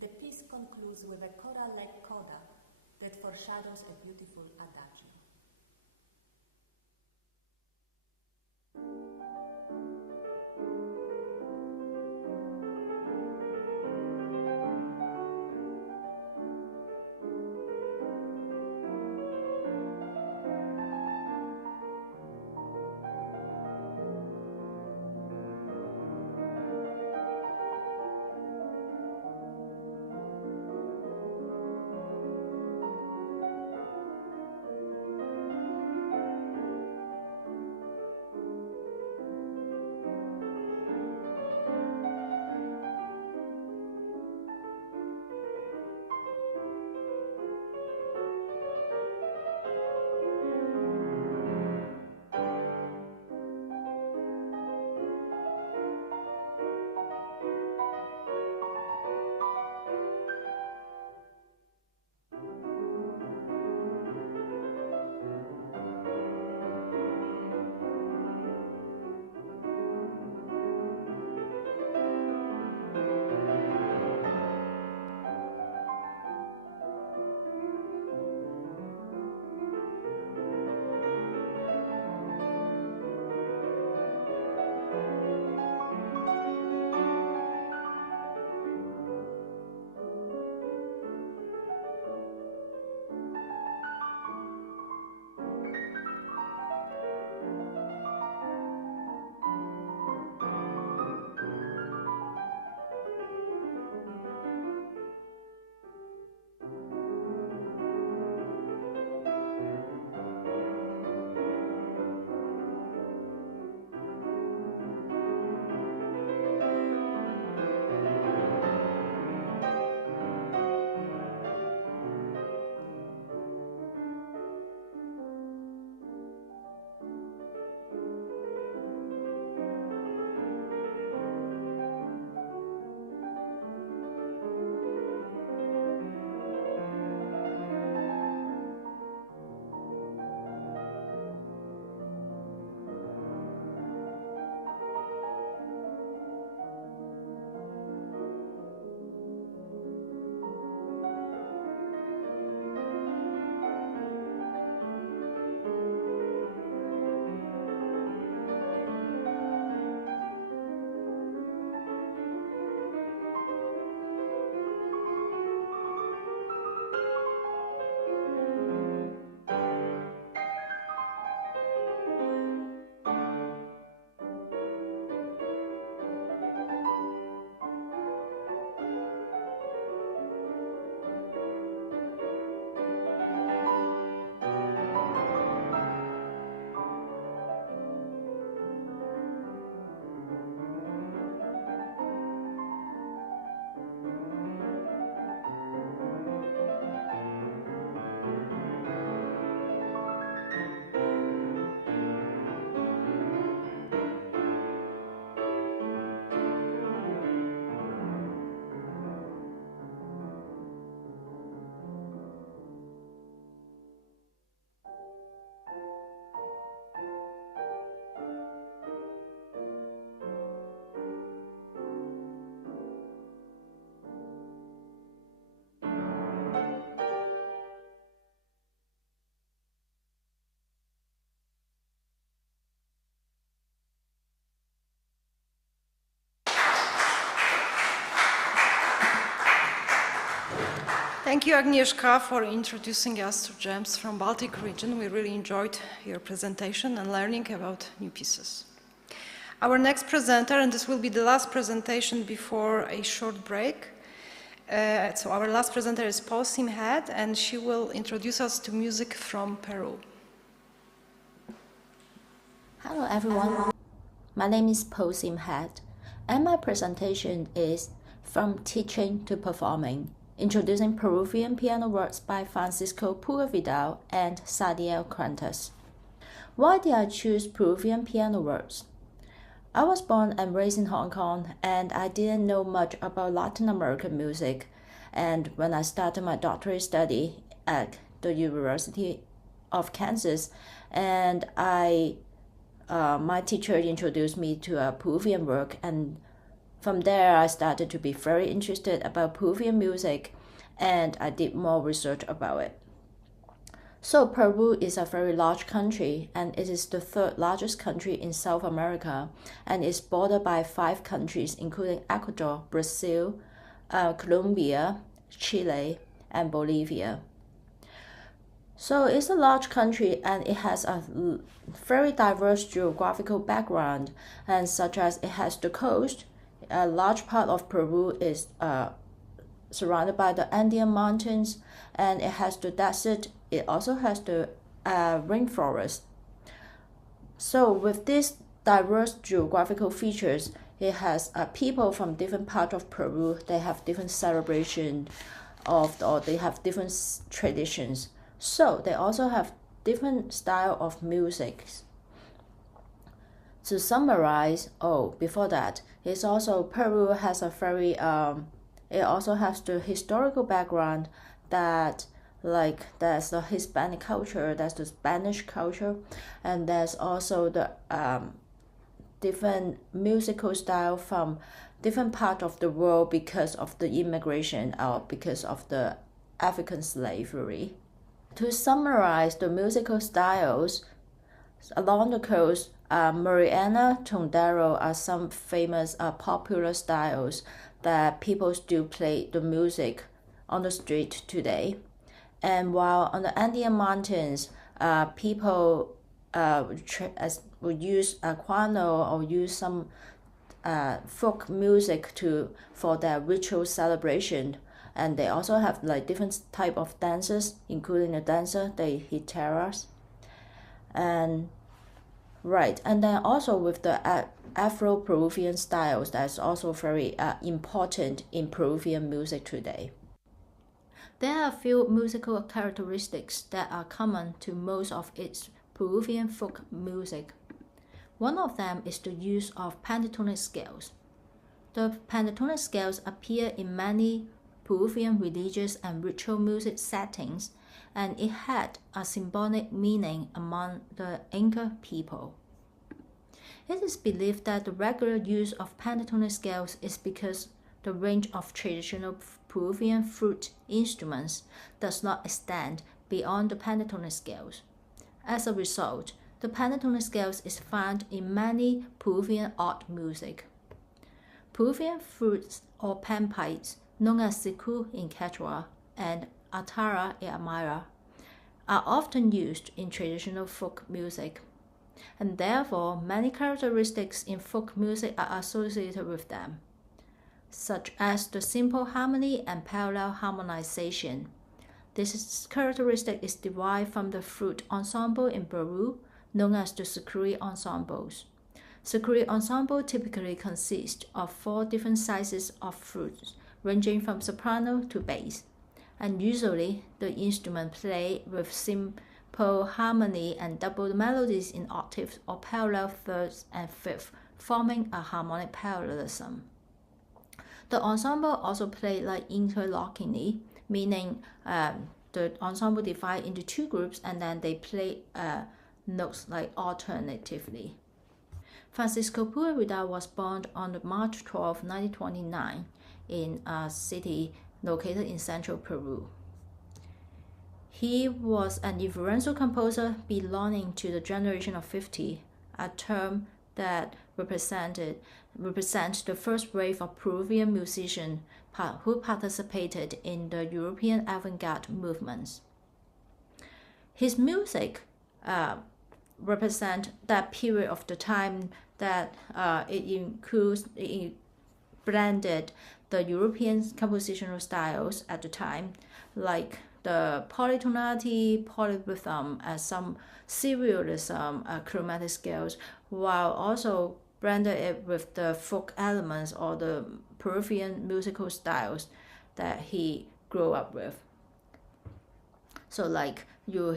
The piece concludes with a choral-like coda that foreshadows a beautiful adagio. Thank you, Agnieszka, for introducing us to gems from Baltic region. We really enjoyed your presentation and learning about new pieces. Our next presenter, and this will be the last presentation before a short break. So our last presenter is Paul Simhead, and she will introduce us to music from Peru. Hello everyone, my name is Paul Simhead, and my presentation is From Teaching to Performing, introducing Peruvian piano works by Francisco Puga-Vidal and Sadiel Cuentas. Why did I choose Peruvian piano works? I was born and raised in Hong Kong, and I didn't know much about Latin American music. And when I started my doctorate study at the University of Kansas, and my teacher introduced me to a Peruvian work, and from there I started to be very interested about Peruvian music, and I did more research about it. So Peru is a very large country, and it is the third largest country in South America, and is bordered by 5 countries including Ecuador, Brazil, Colombia, Chile, and Bolivia. So it's a large country, and it has a very diverse geographical background, and such as it has the coast. A large part of Peru is surrounded by the Andean Mountains, and it has the desert. It also has the rainforest. So with these diverse geographical features, it has people from different parts of Peru. They have different celebration or they have different traditions. So they also have different style of music. To summarize, before that, it's also Peru has a very it also has the historical background that like there's the Hispanic culture, there's the Spanish culture, and there's also the different musical style from different parts of the world because of the immigration or because of the African slavery. To summarize the musical styles along the coast, Mariana, Tondero are some famous popular styles that people still play the music on the street today. And while on the Andean Mountains, people would use guano or use some folk music for their ritual celebration. And they also have like different type of dances, including the dancer, the guitarras. And then also with the Afro-Peruvian styles, that's also very important in Peruvian music today. There are a few musical characteristics that are common to most of its Peruvian folk music. One of them is the use of pentatonic scales. The pentatonic scales appear in many Peruvian religious and ritual music settings, and it had a symbolic meaning among the Inca people. It is believed that the regular use of pentatonic scales is because the range of traditional Peruvian flute instruments does not extend beyond the pentatonic scales. As a result, the pentatonic scales is found in many Peruvian art music. Peruvian flutes or panpipes, known as siku in Quechua and atara in Aymara, are often used in traditional folk music, and therefore many characteristics in folk music are associated with them, such as the simple harmony and parallel harmonization. This characteristic is derived from the flute ensemble in Peru, known as the Securi ensembles. Securi ensemble typically consists of 4 different sizes of flutes, ranging from soprano to bass, and usually the instrument play with simple harmony and double melodies in octaves or parallel thirds and fifths, forming a harmonic parallelism. The ensemble also play like interlockingly, meaning the ensemble divide into 2 groups and then they play notes like alternatively. Francisco Puga-Vidal was born on March 12, 1929 in a city located in central Peru. He was an influential composer belonging to the generation of 50, a term that represents the first wave of Peruvian musicians who participated in the European avant-garde movements. His music represents that period of the time that it blended the European compositional styles at the time, like the polytonality, polyrhythm, and some serialism, chromatic scales, while also blended it with the folk elements or the Peruvian musical styles that he grew up with. So like you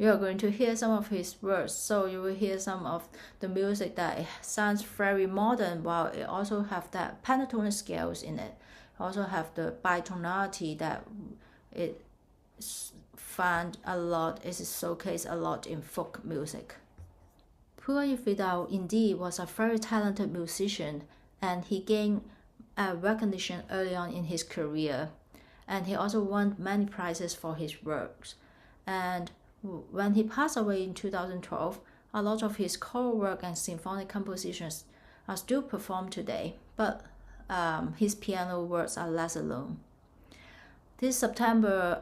are going to hear some of his works, so you will hear some of the music that it sounds very modern, while it also have that pentatonic scales in it. Also have the bitonality that it found a lot, is showcased a lot in folk music. Pura Vidal indeed was a very talented musician, and he gained recognition early on in his career, and he also won many prizes for his works. And when he passed away in 2012, a lot of his choral work and symphonic compositions are still performed today, but his piano works are less known. This September,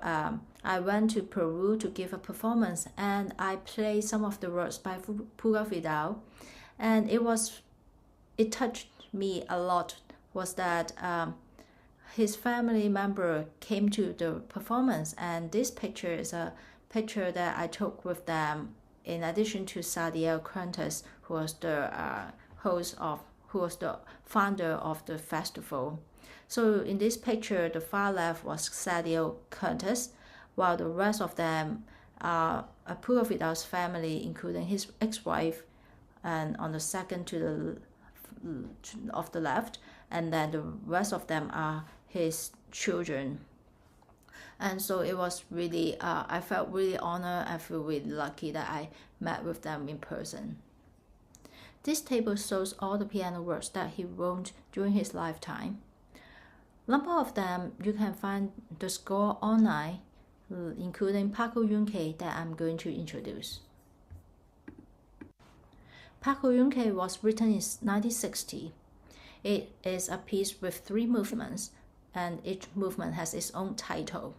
I went to Peru to give a performance, and I played some of the works by Pura Vidal, and it touched me a lot. Was that his family member came to the performance, and this picture is a picture that I took with them, in addition to Sadiel Quintes, who was the founder of the festival. So in this picture, the far left was Sadiel Quintes, while the rest of them are Pura Vidal's family, including his ex-wife, and on the second to the left, and then the rest of them are his children. And so it was really, I felt really honored. I feel really lucky that I met with them in person. This table shows all the piano works that he wrote during his lifetime. Number of them you can find the score online, including Paco Yunque that I'm going to introduce. Paco Yunque was written in 1960. It is a piece with 3 movements, and each movement has its own title.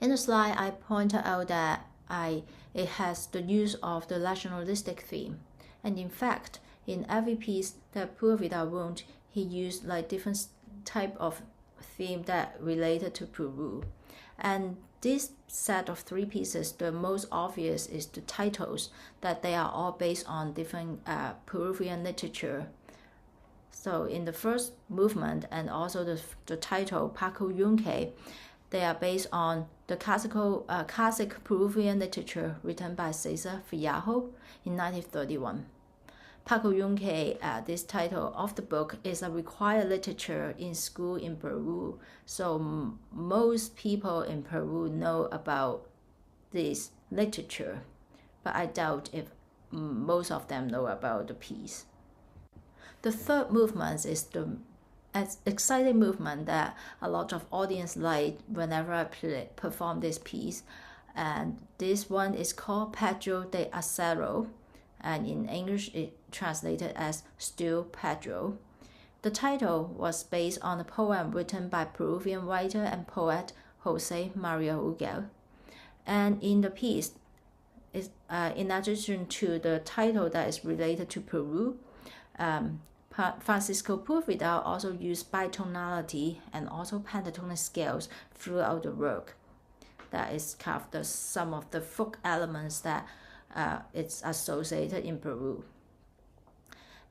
In the slide, I pointed out that it has the use of the nationalistic theme, and in fact, in every piece that Pura Vidal wrote, he used like different type of theme that related to Peru. And this set of 3 pieces, the most obvious is the titles, that they are all based on different Peruvian literature. So in the first movement and also the title, Paco Yunque, they are based on the classic Peruvian literature written by Cesar Vallejo in 1931. Paco Yunque, this title of the book, is a required literature in school in Peru. So most people in Peru know about this literature, but I doubt if most of them know about the piece. The third movement is the exciting movement that a lot of audience like whenever I perform this piece. And this one is called Pedro de Acero, and in English it translated as Still Pedro. The title was based on a poem written by Peruvian writer and poet Jose Maria Ugel. And in the piece, in addition to the title that is related to Peru, Francisco Pura Vidal also used bitonality and also pentatonic scales throughout the work. That is kind of some of the folk elements that it's associated in Peru.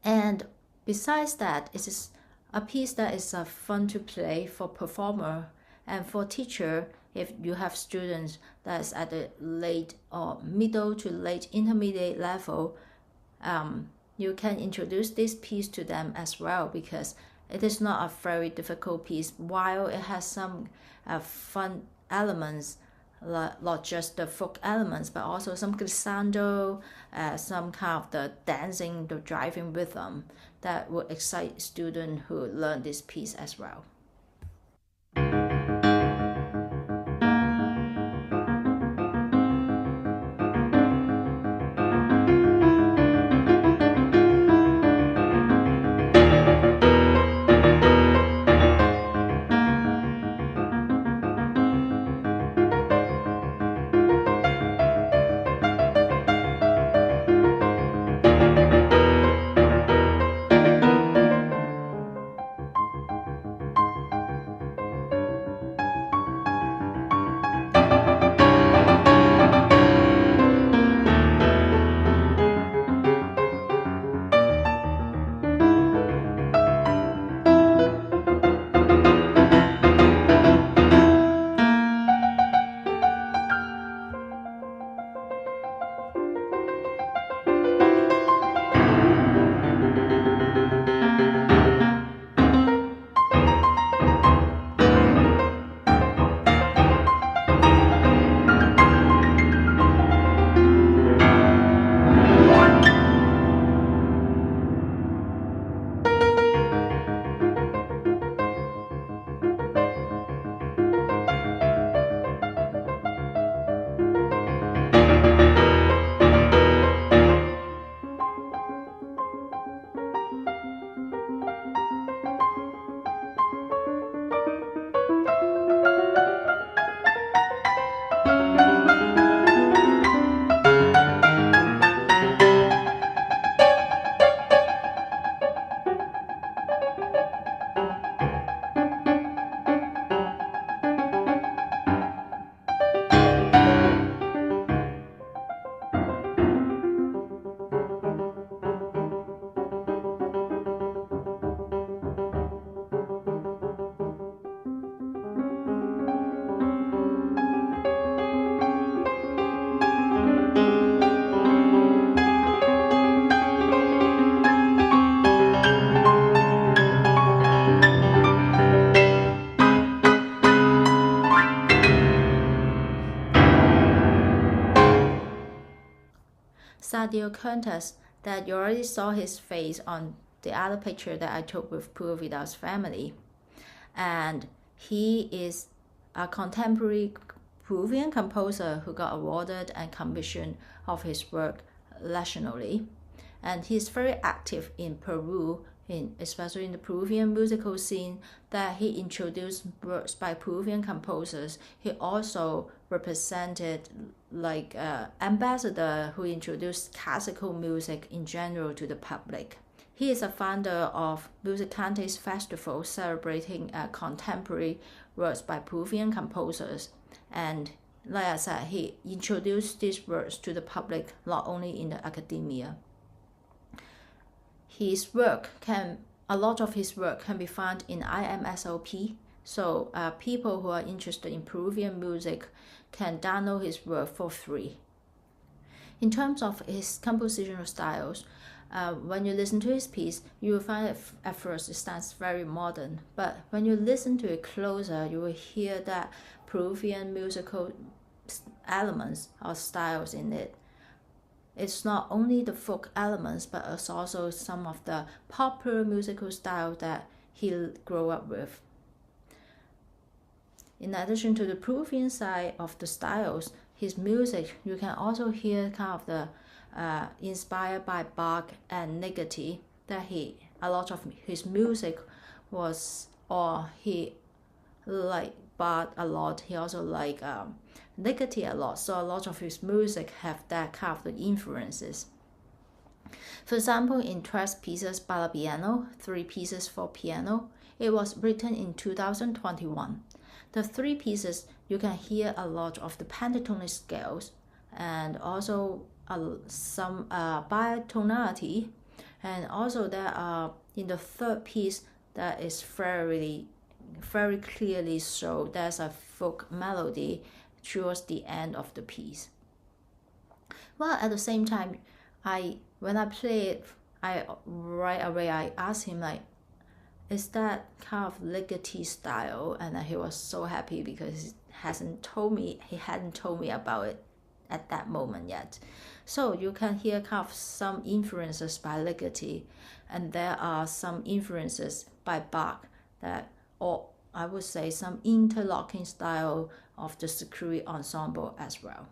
And besides that, it is a piece that is fun to play for performer and for teacher. If you have students that's at the late or middle to late intermediate level, you can introduce this piece to them as well, because it is not a very difficult piece. While it has some fun elements, not just the folk elements, but also some glissando, some kind of the dancing, the driving rhythm that will excite students who learn this piece as well. Sadio Quintas, that you already saw his face on the other picture that I took with Puro Vidal's family. And he is a contemporary Peruvian composer who got awarded and commissioned of his work nationally. And he's very active in Peru, especially in the Peruvian musical scene, that he introduced works by Peruvian composers. He also represented like ambassador who introduced classical music in general to the public. He is a founder of Musicantes Festival, celebrating contemporary works by Peruvian composers. And like I said, he introduced these works to the public not only in the academia. A lot of his work can be found in IMSOP. So people who are interested in Peruvian music can download his work for free. In terms of his compositional styles, when you listen to his piece, you will find at first it sounds very modern. But when you listen to it closer, you will hear that Peruvian musical elements or styles in it. It's not only the folk elements, but it's also some of the popular musical style that he grew up with. In addition to the Peruvian side of the styles, his music, you can also hear kind of the inspired by Bach and Ligeti, that a lot of his music was, or he liked Bach a lot, he also liked Ligeti a lot, so a lot of his music have that kind of influences. For example, in 12 pieces para piano, 3 pieces for piano, it was written in 2021. The 3 pieces, you can hear a lot of the pentatonic scales and also some bitonality, and also there are in the 3rd piece that is very clearly so there's a folk melody towards the end of the piece. Well, at the same time, when I play it, right away I asked him like, is that kind of Ligeti style? And he was so happy because he hadn't told me about it at that moment yet. So you can hear kind of some influences by Ligeti, and there are some influences by Bach that, or I would say some interlocking style of the security ensemble as well.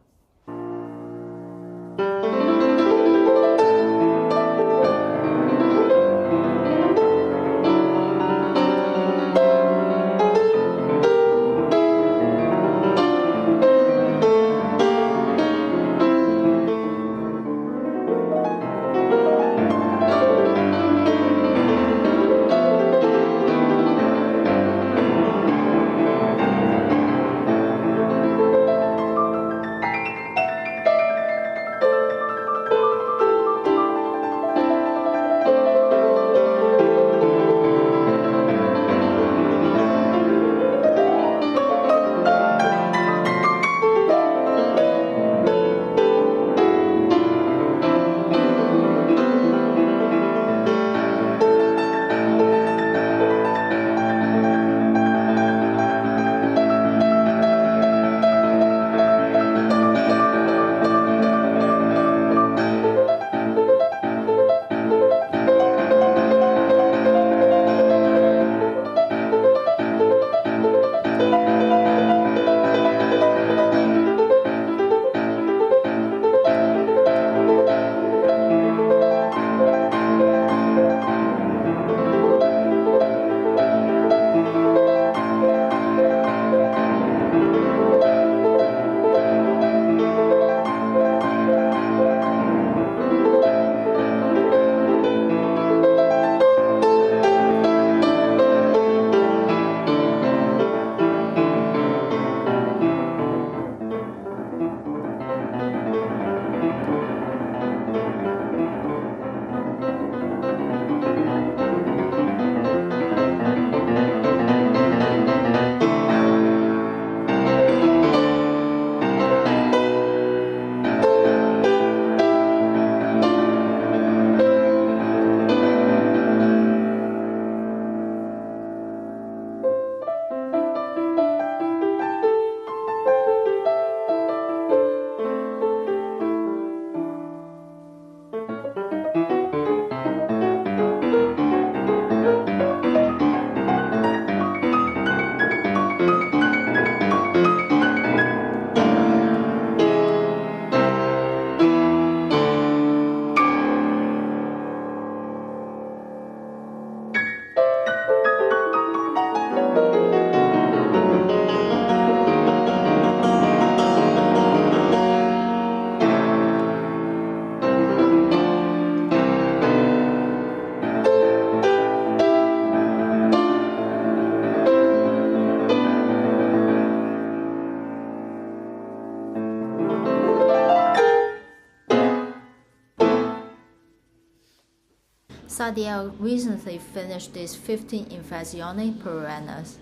Sadiel recently finished this 15 Inversioni Peruanas.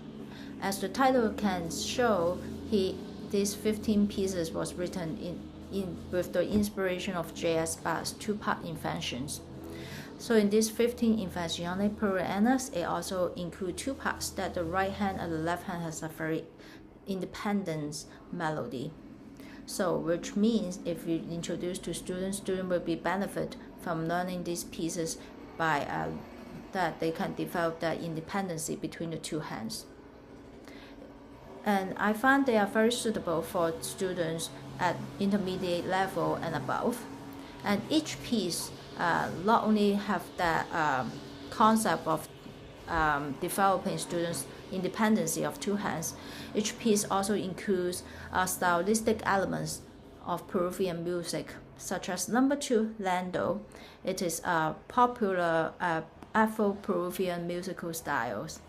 As the title can show, these 15 pieces was written with the inspiration of J.S. Bach's two-part inventions. So in these 15 Inversioni Peruanas, it also includes two parts, that the right hand and the left hand has a very independent melody. So which means if you introduce to students will be benefit from learning these pieces by that they can develop that independency between the two hands. And I find they are very suitable for students at intermediate level and above. And each piece not only have that concept of developing students' independency of two hands, each piece also includes stylistic elements of Peruvian music, such as number 2, Lando. It is a popular Afro-Peruvian musical styles.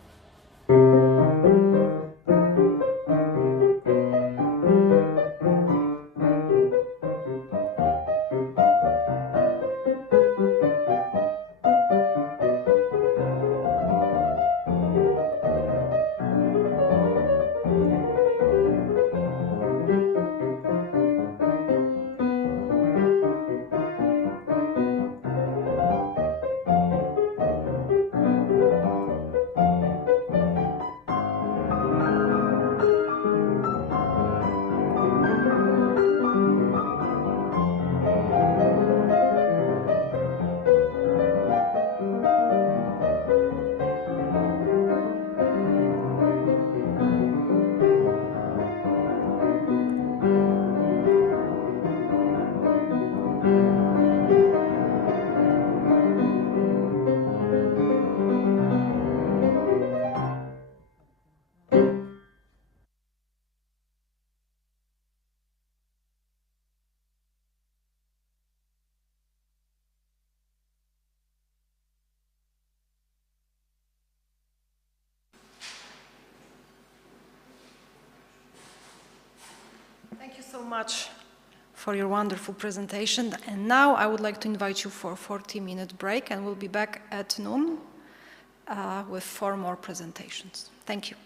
Thank you so much for your wonderful presentation. And now I would like to invite you for a 40-minute break, and we'll be back at noon with 4 more presentations. Thank you.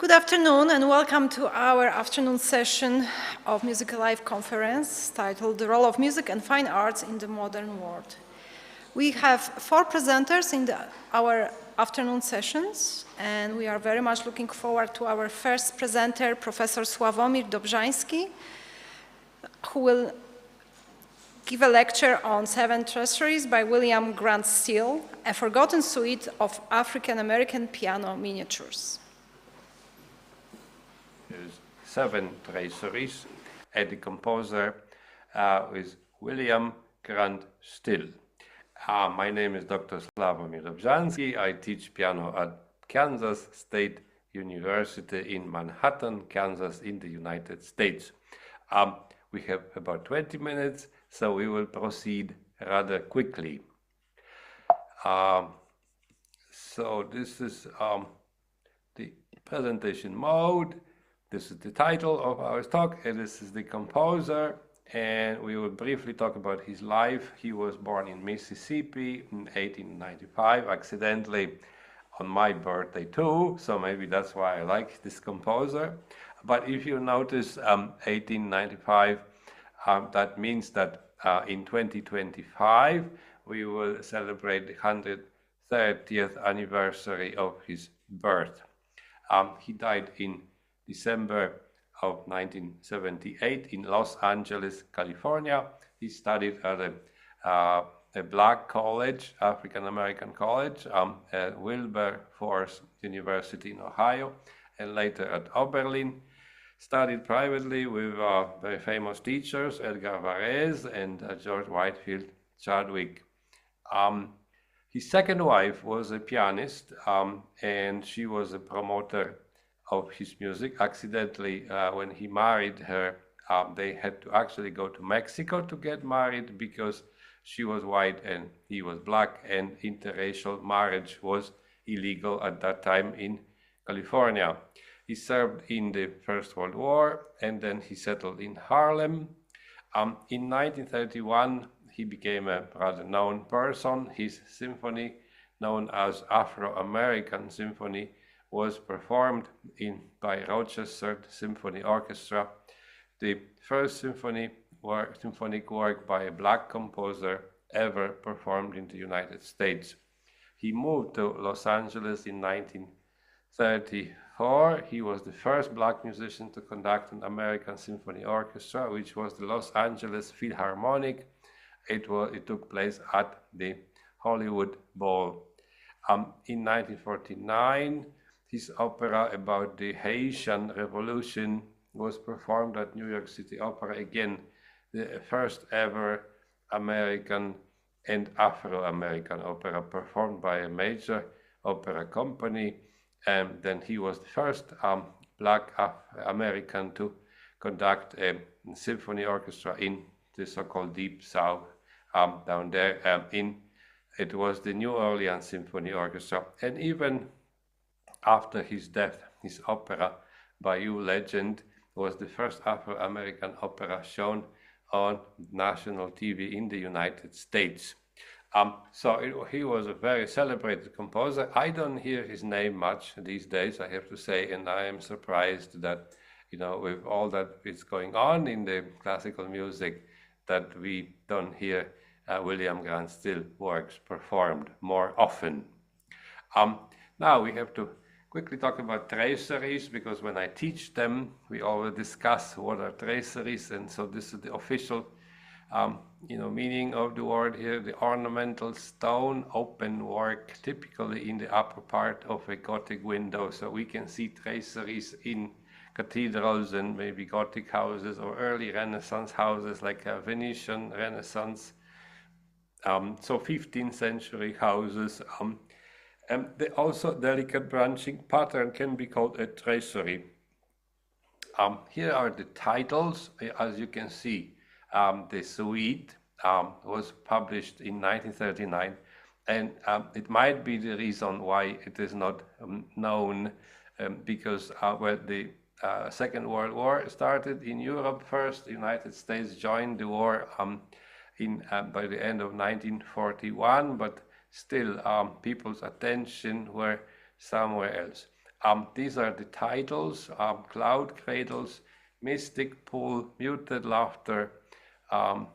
Good afternoon and welcome to our afternoon session of MusicAlive conference titled The Role of Music and Fine Arts in the Modern World. We have 4 presenters in our afternoon sessions and we are very much looking forward to our first presenter, Professor Sławomir Dobrzański, who will give a lecture on 7 Treasuries by William Grant Still, a forgotten suite of African-American piano miniatures. There's 7 Treasuries, and the composer is William Grant Still. My name is Dr. Sławomir Dobrzański. I teach piano at Kansas State University in Manhattan, Kansas, in the United States. We have about 20 minutes, so we will proceed rather quickly. So this is the presentation mode. This is the title of our talk, and this is the composer, and we will briefly talk about his life. He was born in Mississippi in 1895, accidentally on my birthday too, so maybe that's why I like this composer. But if you notice 1895, that means that in 2025 we will celebrate the 130th anniversary of his birth. He died in December of 1978 in Los Angeles, California. He studied at a black college, African-American college, at Wilberforce University in Ohio, and later at Oberlin. Studied privately with very famous teachers, Edgar Varese and George Whitefield Chadwick. His second wife was a pianist, and she was a promoter of his music. Accidentally, when he married her, they had to actually go to Mexico to get married because she was white and he was black, and interracial marriage was illegal at that time in California. He served in the First World War, and then he settled in Harlem. In 1931, he became a rather known person. His symphony, known as Afro-American Symphony, was performed by Rochester Symphony Orchestra, the first symphonic work by a black composer ever performed in the United States. He moved to Los Angeles in 1934. He was the first black musician to conduct an American symphony orchestra, which was the Los Angeles Philharmonic. It took place at the Hollywood Bowl. In 1949, his opera about the Haitian Revolution was performed at New York City Opera, again, the first ever American and Afro-American opera performed by a major opera company. And then he was the first black American to conduct a symphony orchestra in the so-called Deep South down there. It was the New Orleans Symphony Orchestra. And even after his death, his opera, Bayou Legend, was the first Afro-American opera shown on national TV in the United States. He was a very celebrated composer. I don't hear his name much these days, I have to say, and I am surprised that, with all that is going on in the classical music, that we don't hear William Grant Still works performed more often. Now we have to quickly talk about traceries, because when I teach them, we always discuss what are traceries, and so this is the official meaning of the word here: the ornamental stone open work, typically in the upper part of a Gothic window. So we can see traceries in cathedrals and maybe Gothic houses or early Renaissance houses like Venetian Renaissance, so 15th century houses. Also delicate branching pattern can be called a tracery. Here are the titles. As you can see, the suite was published in 1939, and it might be the reason why it is not known, because the Second World War started in Europe first. The United States joined the war by the end of 1941, but still people's attention were somewhere else. These are the titles: Cloud Cradles, Mystic Pool, Muted Laughter, Out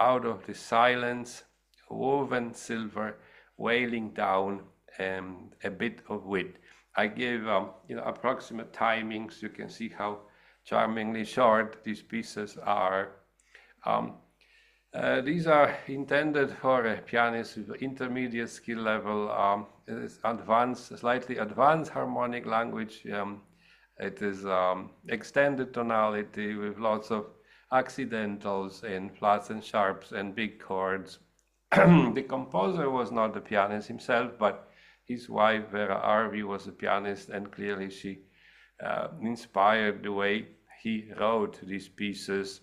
of the Silence, Woven Silver, Wailing Down, and A Bit of Wit. I gave approximate timings. You can see how charmingly short these pieces are. These are intended for a pianist with intermediate skill level. It is advanced, slightly advanced harmonic language. It is extended tonality with lots of accidentals and flats and sharps and big chords. The composer was not the pianist himself, but his wife, Vera Arvi, was a pianist, and clearly she inspired the way he wrote these pieces.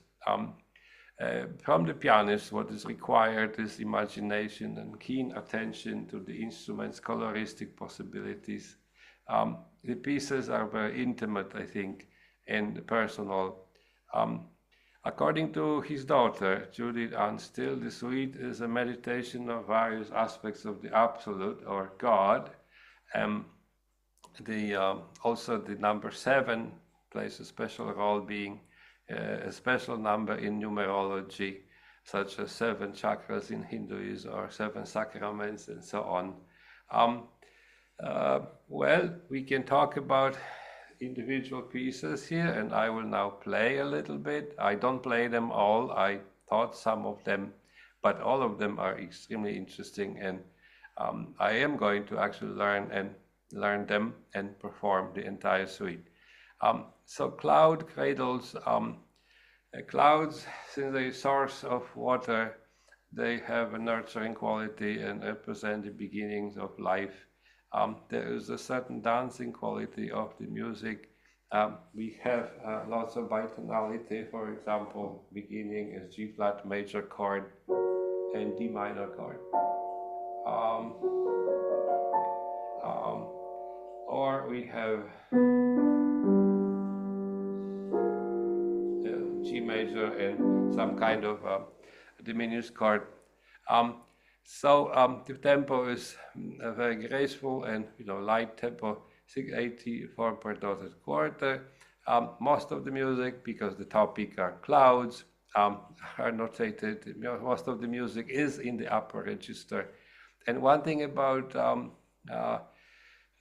From the pianist, what is required is imagination and keen attention to the instrument's coloristic possibilities. The pieces are very intimate, I think, and personal. According to his daughter, Judith Ann Still, the suite is a meditation of various aspects of the Absolute, or God. Also, the number 7 plays a special role, being a special number in numerology, such as 7 chakras in Hinduism or 7 sacraments and so on. Well, we can talk about individual pieces here, and I will now play a little bit. I don't play them all. I taught some of them, but all of them are extremely interesting, and I am going to actually learn them and perform the entire suite. So cloud cradles, clouds, since they're a source of water, they have a nurturing quality and represent the beginnings of life. There is a certain dancing quality of the music. We have lots of bitonality. For example, beginning is G flat major chord and D minor chord. Or we have G major and some kind of diminished chord. So the tempo is very graceful and light tempo, 684 per dotted quarter. Most of the music, because the topic are clouds, are notated. Most of the music is in the upper register. And one thing about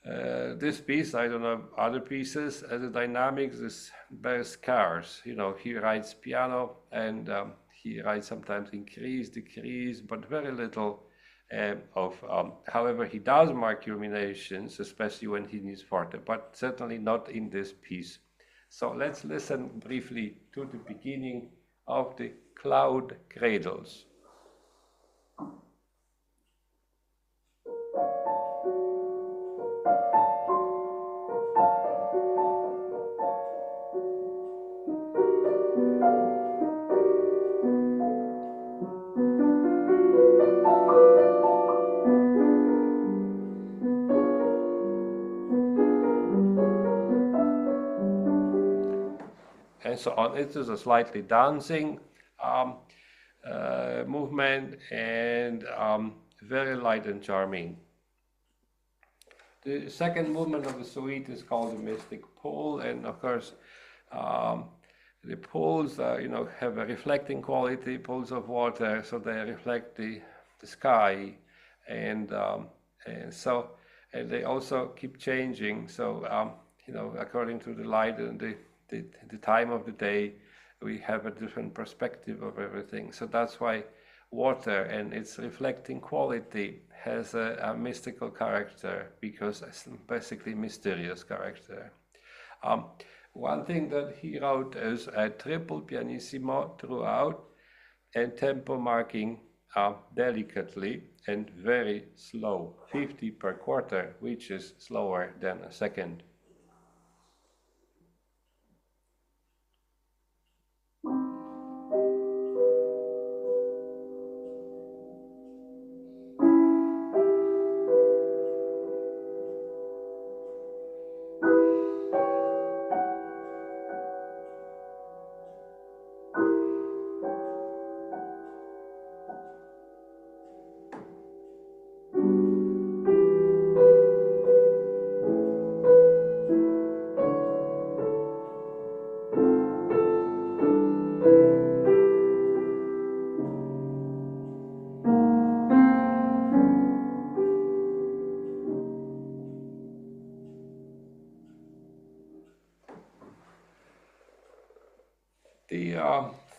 this piece, I don't know other pieces, the dynamics is very scarce. He writes piano and he writes sometimes increase, decrease, but very little however, he does mark culminations, especially when he needs forte, but certainly not in this piece. So let's listen briefly to the beginning of the Cloud Cradles. And so on. It is a slightly dancing movement and very light and charming. The second movement of the suite is called the Mystic Pool, and of course the pools have a reflecting quality, pools of water, so they reflect the sky, and they also keep changing. So according to the light and the time of the day, we have a different perspective of everything. So that's why water and its reflecting quality has a mystical character, because it's basically mysterious character. One thing that he wrote is a triple pianissimo throughout and tempo marking delicately and very slow, 50 per quarter, which is slower than a second.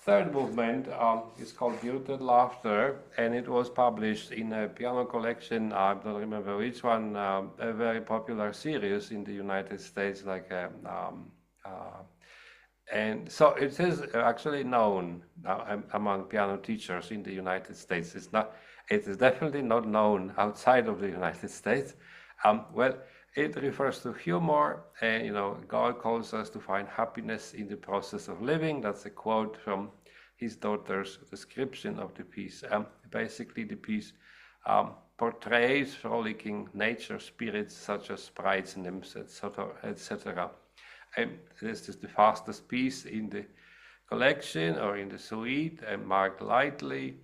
third movement is called Muted Laughter, and it was published in a piano collection, I don't remember which one, a very popular series in the United States, like and so it is actually known among piano teachers in the United States. It is definitely not known outside of the United States. Well, it refers to humor, and God calls us to find happiness in the process of living. That's a quote from his daughter's description of the piece. Basically, the piece portrays frolicking nature spirits such as sprites, nymphs, etc. And this is the fastest piece in the collection or in the suite, and marked lightly.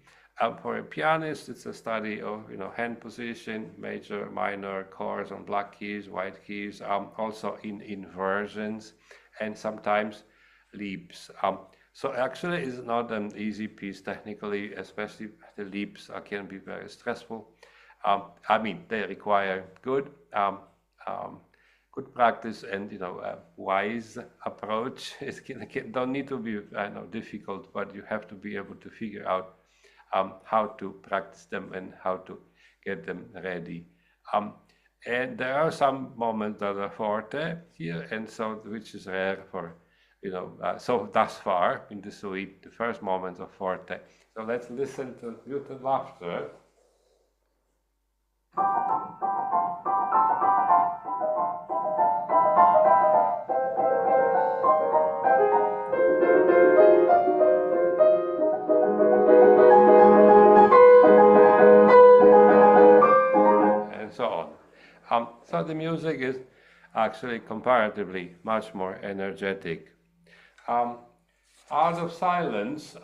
For a pianist, it's a study of hand position, major, minor chords on black keys, white keys, also in inversions, and sometimes leaps. So actually, it's not an easy piece technically, especially the leaps can be very stressful. I mean, they require good practice and a wise approach. It don't need to be difficult, but you have to be able to figure out how to practice them and how to get them ready. And there are some moments that are forte here, and so which is rare for so thus far in the suite, the first moments of forte. So let's listen to Muted Laughter. So on. So the music is actually comparatively much more energetic. Out of silence,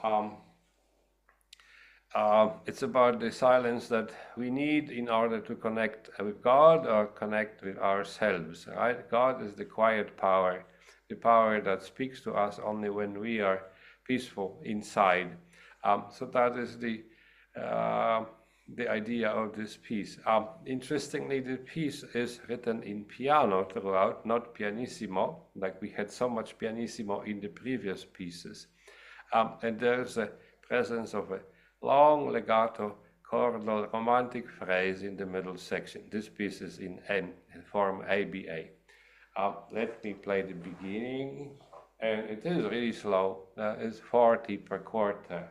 it's about the silence that we need in order to connect with God or connect with ourselves, right? God is the quiet power, the power that speaks to us only when we are peaceful inside. So that is the idea of this piece. Interestingly, the piece is written in piano throughout, not pianissimo, like we had so much pianissimo in the previous pieces. And there's a presence of a long legato chordal romantic phrase in the middle section. This piece is in N, in form ABA. Let me play the beginning, and it is really slow. It's 40 per quarter.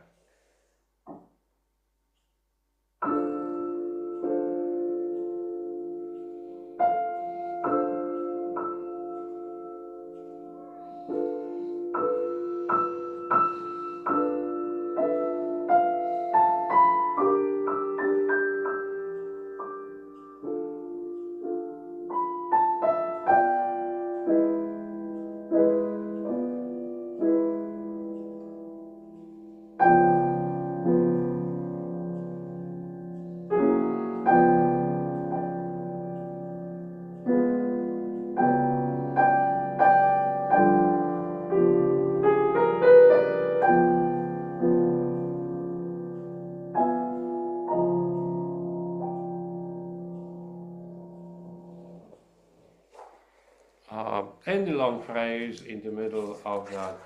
And the long phrase in the middle of that.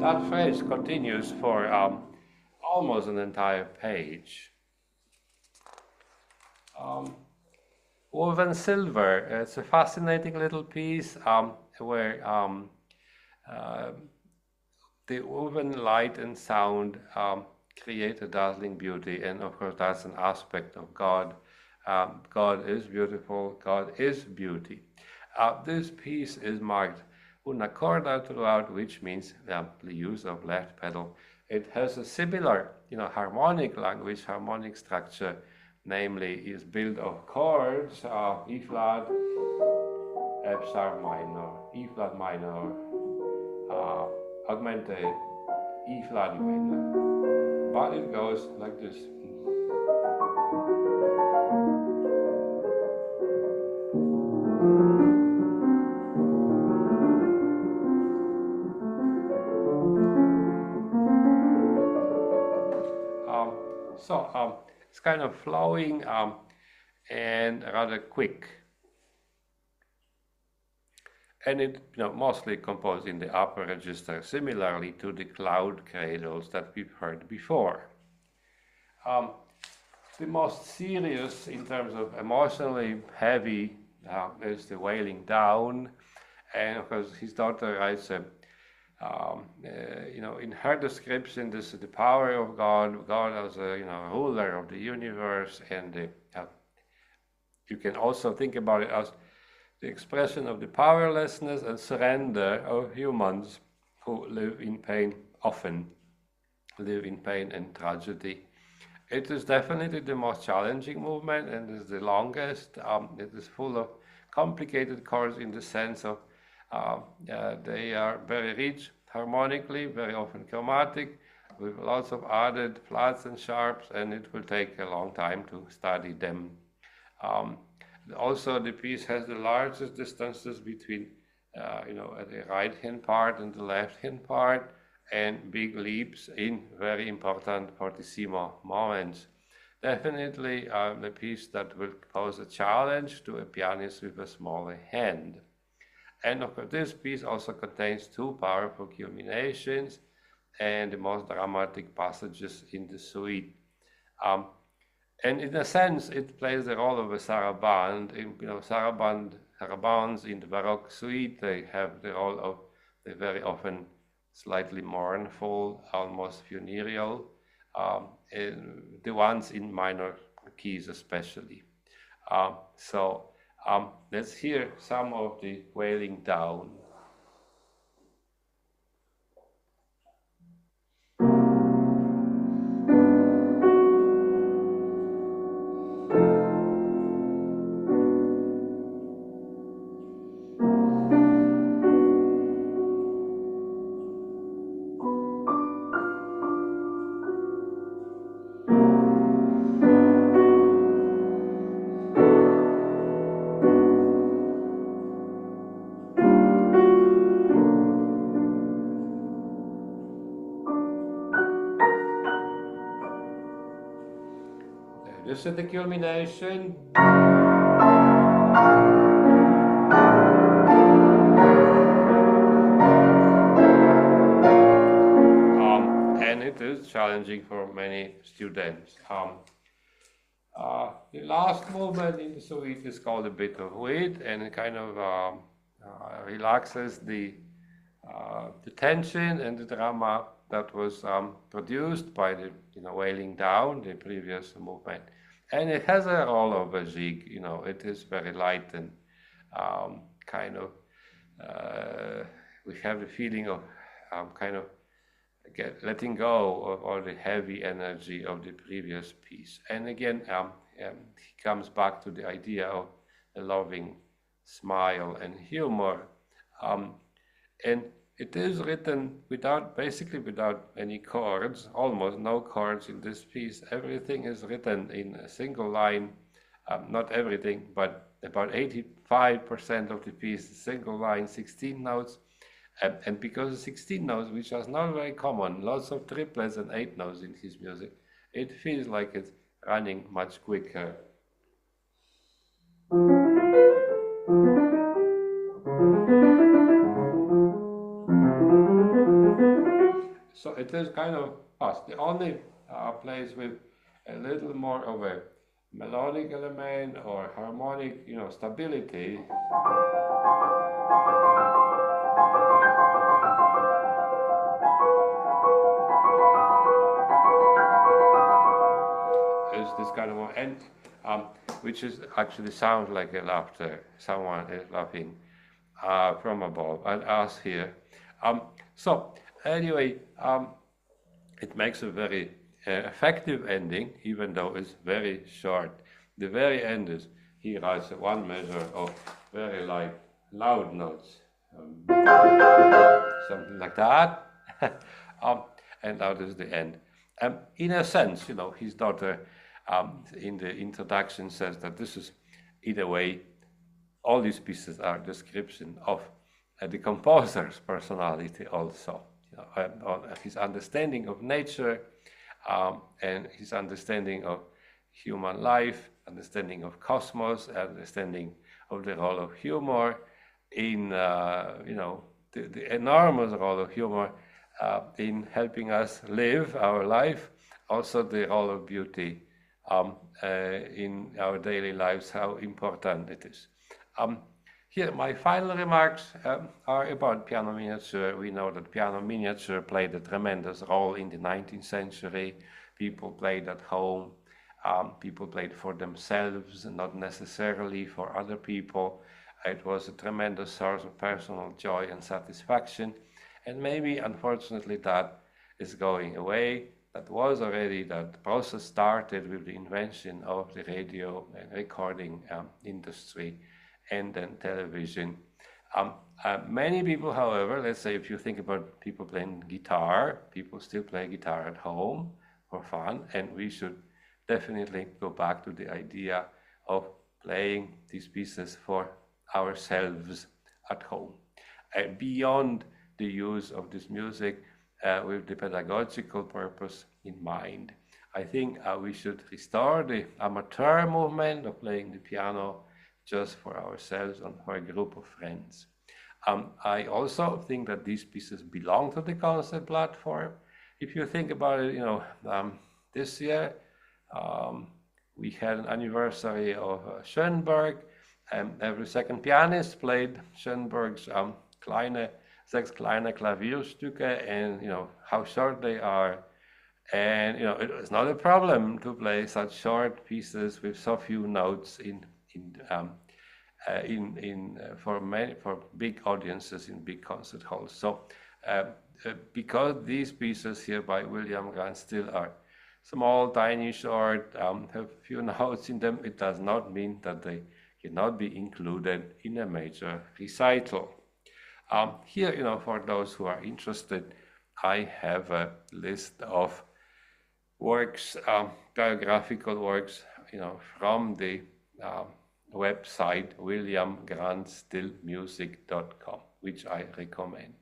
That phrase continues for almost an entire page. Woven Silver, it's a fascinating little piece where the woven light and sound create a dazzling beauty, and of course that's an aspect of God. God is beautiful, God is beauty. This piece is marked una corda throughout, which means the use of left pedal. It has a similar, harmonic language, harmonic structure, namely is built of chords, E flat, F sharp minor, E flat minor, augmented, E flat minor. But it goes like this. It's kind of flowing and rather quick. And it mostly composed in the upper register, similarly to the cloud cradles that we've heard before. The most serious in terms of emotionally heavy is the wailing down, and of course his daughter writes in her description, this is the power of God, God as a ruler of the universe, and you can also think about it as the expression of the powerlessness and surrender of humans who live in pain, often live in pain and tragedy. It is definitely the most challenging movement and is the longest. It is full of complicated chords in the sense of they are very rich harmonically, very often chromatic, with lots of added flats and sharps, and it will take a long time to study them. Also, the piece has the largest distances between, the right-hand part and the left-hand part, and big leaps in very important fortissimo moments. Definitely the piece that will pose a challenge to a pianist with a smaller hand. And of course, this piece also contains two powerful culminations and the most dramatic passages in the suite. And in a sense, it plays the role of a saraband. Sarabands in the Baroque suite, they have the role of the very often slightly mournful, almost funereal, the ones in minor keys especially. Let's hear some of the wailing down. This is the culmination. And it is challenging for many students. The last movement in the suite is called a bit of wit, and it kind of relaxes the tension and the drama that was produced by the wailing down, the previous movement. And it has a role of a jig, it is very light and we have the feeling of letting go of all the heavy energy of the previous piece. And again, he comes back to the idea of a loving smile and humor. And it is written basically without any chords, almost no chords in this piece. Everything is written in a single line, not everything, but about 85% of the piece, single line, 16 notes. And because 16 notes, which is not very common, lots of triplets and 8 notes in his music, it feels like it's running much quicker. So it is kind of fast. The only place with a little more of a melodic element or harmonic, stability. Is this kind of one, and which is actually sounds like a laughter. Someone is laughing from above, and us here. So anyway, it makes a very effective ending, even though it's very short. The very end is, he writes one measure of very loud notes, something like that, and that is the end. In a sense, his daughter in the introduction says that this is, in a way, all these pieces are description of the composer's personality also, his understanding of nature, and his understanding of human life, understanding of cosmos, understanding of the role of humor in, the enormous role of humor in helping us live our life, also the role of beauty in our daily lives, how important it is. Here, my final remarks are about piano miniature. We know that piano miniature played a tremendous role in the 19th century. People played at home. People played for themselves, not necessarily for other people. It was a tremendous source of personal joy and satisfaction. And maybe, unfortunately, that is going away. That process started with the invention of the radio and recording industry and then television. Many people, however, let's say if you think about people playing guitar, people still play guitar at home for fun, and we should definitely go back to the idea of playing these pieces for ourselves at home. Beyond the use of this music with the pedagogical purpose in mind, I think we should restore the amateur movement of playing the piano just for ourselves and for a group of friends. I also think that these pieces belong to the concert platform. If you think about it, this year we had an anniversary of Schoenberg, and every second pianist played Schoenberg's sechs kleine Klavierstücke, and how short they are. And it's not a problem to play such short pieces with so few notes for big audiences in big concert halls. So because these pieces here by William Grant Still are small, tiny, short, have few notes in them, it does not mean that they cannot be included in a major recital. Here, for those who are interested, I have a list of works, biographical works, from the website williamgrantstillmusic.com, which I recommend.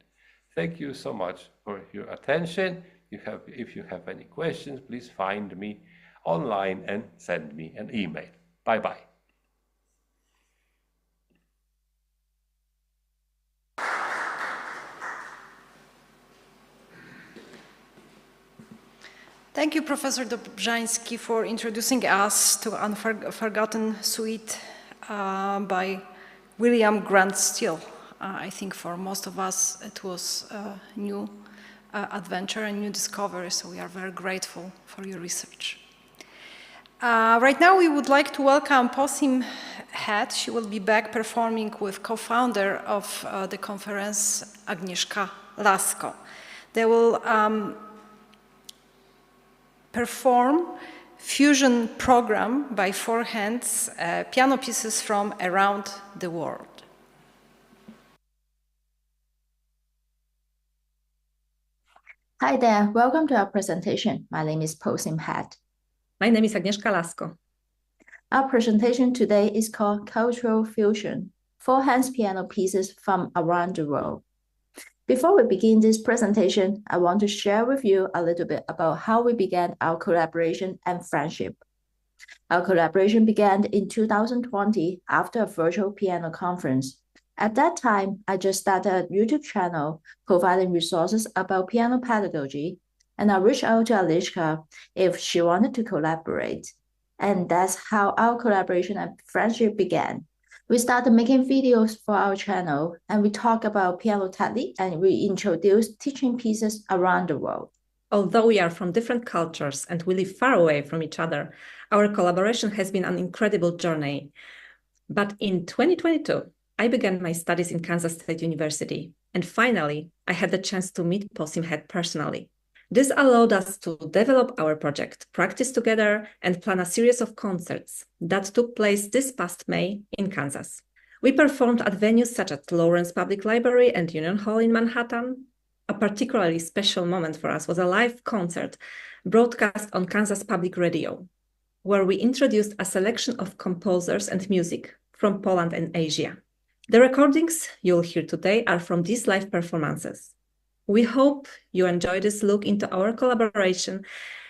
Thank you so much for your attention. If you have any questions, please find me online and send me an email. Bye-bye. Thank you, Professor Dobrzański, for introducing us to Unforgotten Suite by William Grant Still. I think for most of us it was a new adventure and new discovery, so we are very grateful for your research. Right now we would like to welcome Posim Head. She will be back performing with co-founder of the conference, Agnieszka Lasko. They will perform fusion program by four hands, piano pieces from around the world. Hi there, welcome to our presentation. My name is Posim Head. My name is Agnieszka Lasko. Our presentation today is called Cultural Fusion, four hands piano pieces from around the world. Before we begin this presentation, I want to share with you a little bit about how we began our collaboration and friendship. Our collaboration began in 2020 after a virtual piano conference. At that time, I just started a YouTube channel providing resources about piano pedagogy, and I reached out to Agnieszka if she wanted to collaborate. And that's how our collaboration and friendship began. We started making videos for our channel, and we talk about piano technique, and we introduce teaching pieces around the world. Although we are from different cultures and we live far away from each other, our collaboration has been an incredible journey. But in 2022, I began my studies in Kansas State University, and finally, I had the chance to meet Posim Head personally. This allowed us to develop our project, practice together, and plan a series of concerts that took place this past May in Kansas. We performed at venues such as Lawrence Public Library and Union Hall in Manhattan. A particularly special moment for us was a live concert broadcast on Kansas Public Radio, where we introduced a selection of composers and music from Poland and Asia. The recordings you'll hear today are from these live performances. We hope you enjoy this look into our collaboration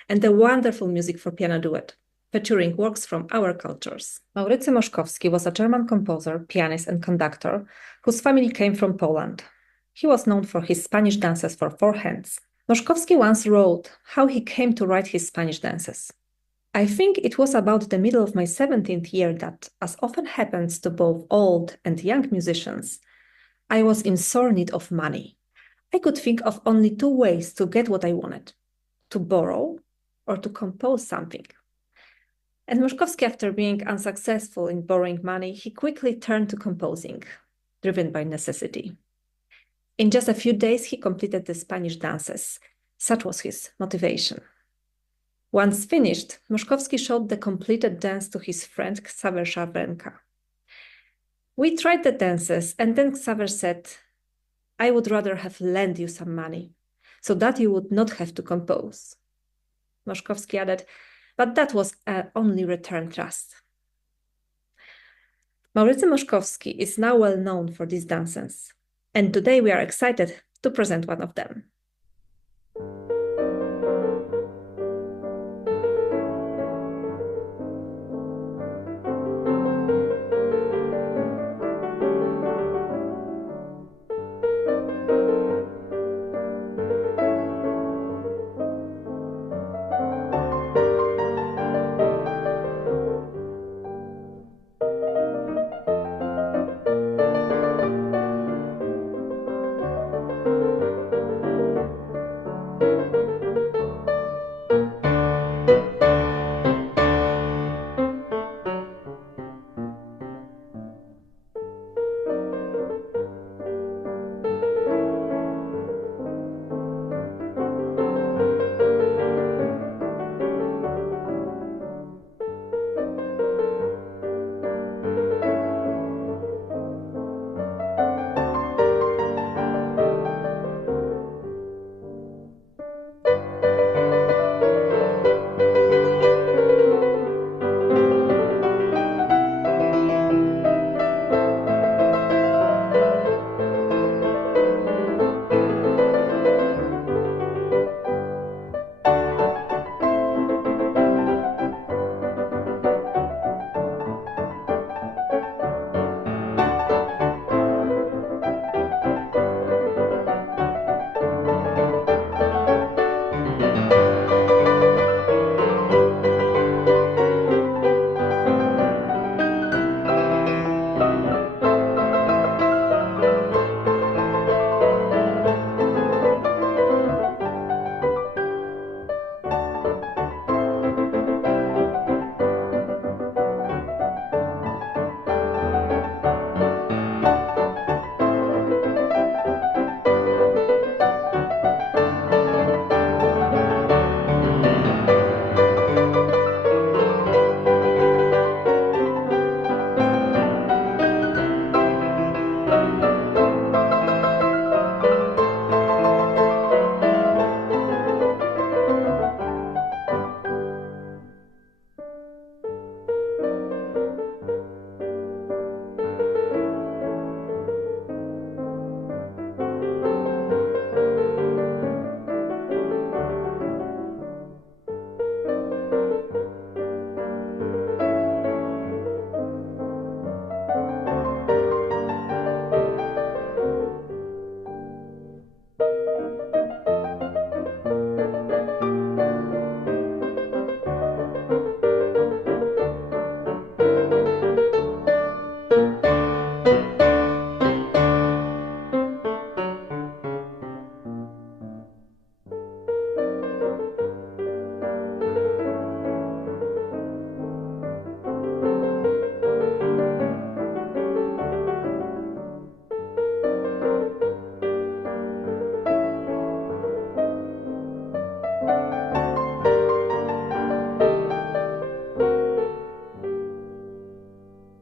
and the wonderful music for piano duet, featuring works from our cultures. Maurycy Moszkowski was a German composer, pianist, and conductor whose family came from Poland. He was known for his Spanish dances for four hands. Moszkowski once wrote how he came to write his Spanish dances. I think it was about the middle of my 17th year that, as often happens to both old and young musicians, I was in sore need of money. I could think of only two ways to get what I wanted: to borrow or to compose something. And Moszkowski, after being unsuccessful in borrowing money, he quickly turned to composing, driven by necessity. In just a few days, he completed the Spanish dances. Such was his motivation. Once finished, Moszkowski showed the completed dance to his friend Xaver Szarwenka. We tried the dances, and then Xaver said, "I would rather have lent you some money, so that you would not have to compose." Moszkowski added, "But that was only return trust." Maurycy Moszkowski is now well known for these dances, and today we are excited to present one of them.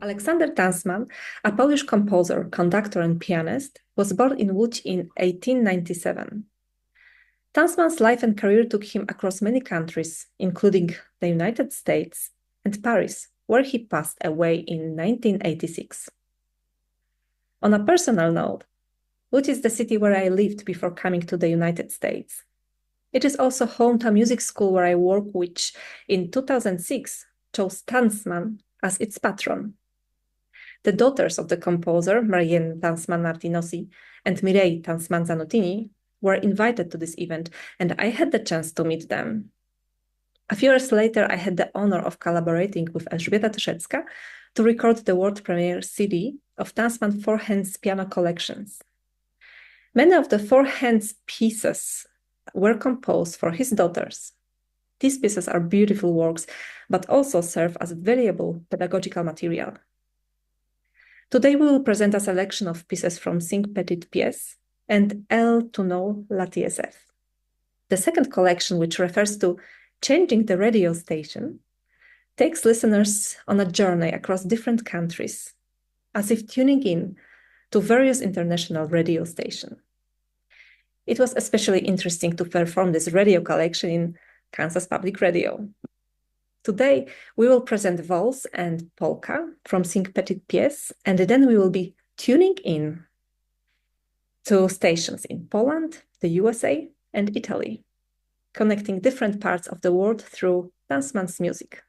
Alexander Tansman, a Polish composer, conductor, and pianist, was born in Łódź in 1897. Tansman's life and career took him across many countries, including the United States and Paris, where he passed away in 1986. On a personal note, Łódź is the city where I lived before coming to the United States. It is also home to a music school where I work, which in 2006 chose Tansman as its patron. The daughters of the composer, Marianne Tansman-Martinosi and Mireille Tansman-Zanutini, were invited to this event, and I had the chance to meet them. A few years later, I had the honor of collaborating with Elżbieta Tyszecka to record the world premiere CD of Tansman Four Hands piano collections. Many of the Four Hands pieces were composed for his daughters. These pieces are beautiful works, but also serve as valuable pedagogical material. Today we will present a selection of pieces from Cinq Petites Pièces and Elle to know la TSF. The second collection, which refers to changing the radio station, takes listeners on a journey across different countries, as if tuning in to various international radio stations. It was especially interesting to perform this radio collection in Kansas Public Radio. Today, we will present Waltz and Polka from Cinq Petites Pièces, and then we will be tuning in to stations in Poland, the USA, and Italy, connecting different parts of the world through Tansman's music.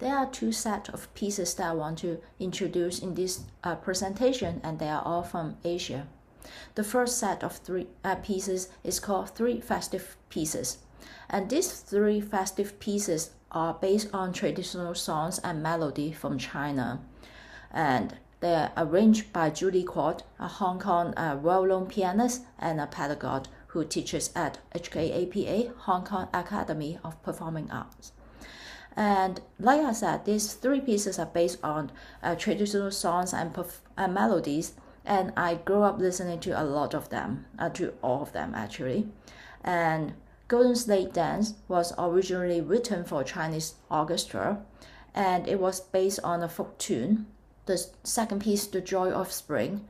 There are two sets of pieces that I want to introduce in this presentation, and they are all from Asia. The first set of three pieces is called Three Festive Pieces. And these three festive pieces are based on traditional songs and melody from China. And they are arranged by Julie Quart, a Hong Kong well-known pianist and a pedagogue who teaches at HKAPA, Hong Kong Academy of Performing Arts. And like I said, these three pieces are based on traditional songs and melodies, and I grew up listening to a lot of them, to all of them actually. And Golden Slate Dance was originally written for Chinese orchestra, and it was based on a folk tune. The second piece, The Joy of Spring,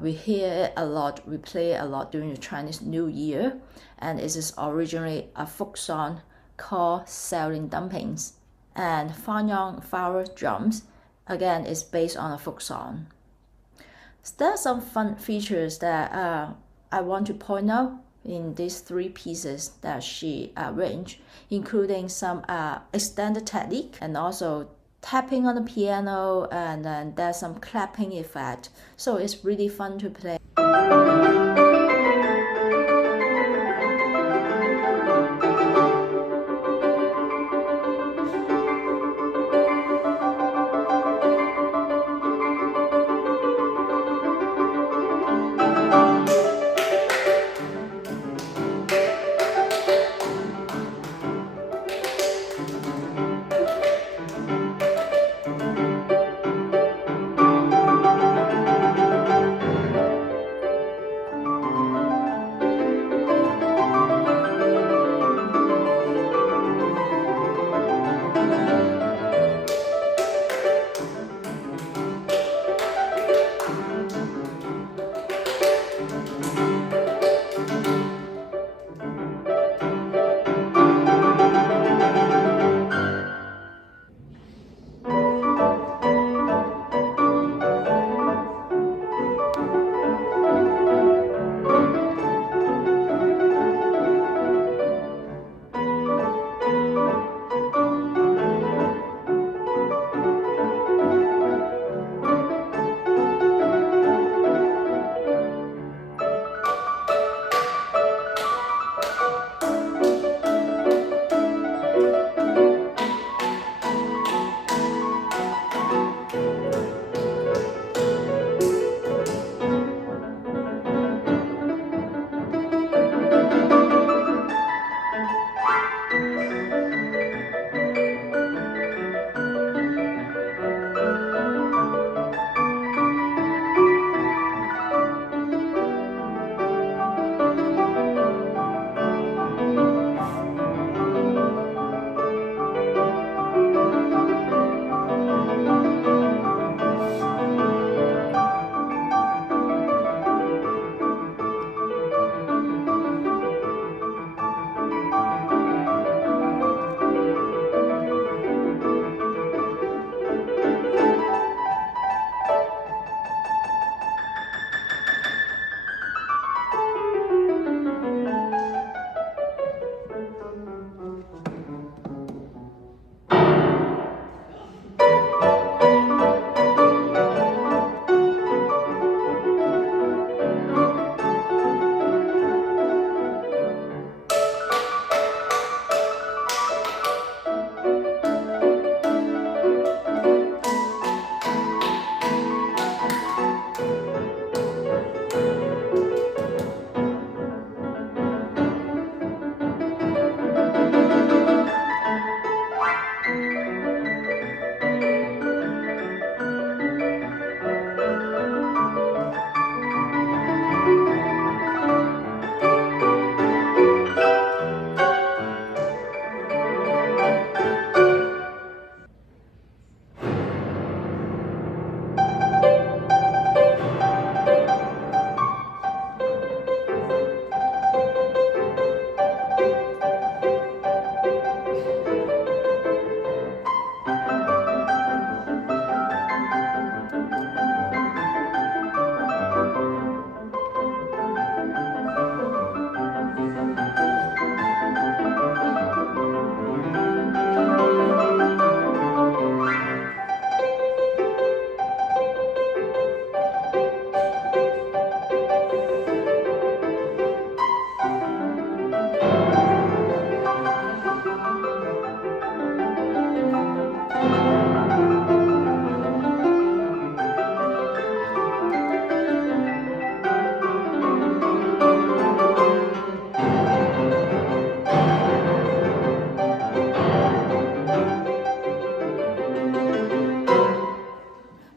we hear it a lot, we play it a lot during the Chinese New Year, and it is originally a folk song called Sailing Dumplings. And Fanyong Flower Drums, again, is based on a folk song. So there are some fun features that I want to point out in these three pieces that she arranged, including some extended technique and also tapping on the piano, and then there's some clapping effect. So it's really fun to play.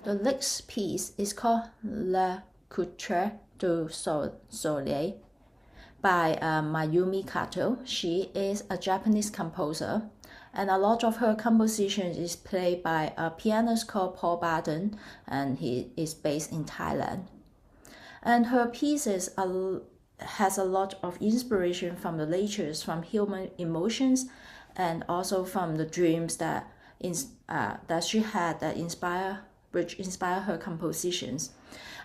The next piece is called Le Couture du Soleil by Mayumi Kato. She is a Japanese composer, and a lot of her compositions is played by a pianist called Paul Baden, and he is based in Thailand. And her pieces has a lot of inspiration from the natures, from human emotions, and also from the dreams that she had that which inspire her compositions.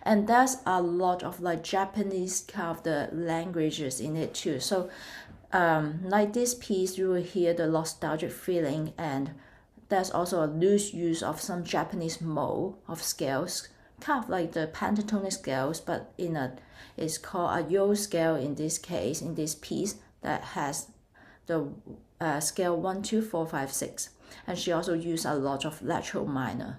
And there's a lot of like Japanese kind of the languages in it too. So like this piece, you will hear the nostalgic feeling, and there's also a loose use of some Japanese mode of scales, kind of like the pentatonic scales, but it's called a yo scale in this case, in this piece, that has the scale 1, 2, 4, 5, 6. And she also used a lot of lateral minor.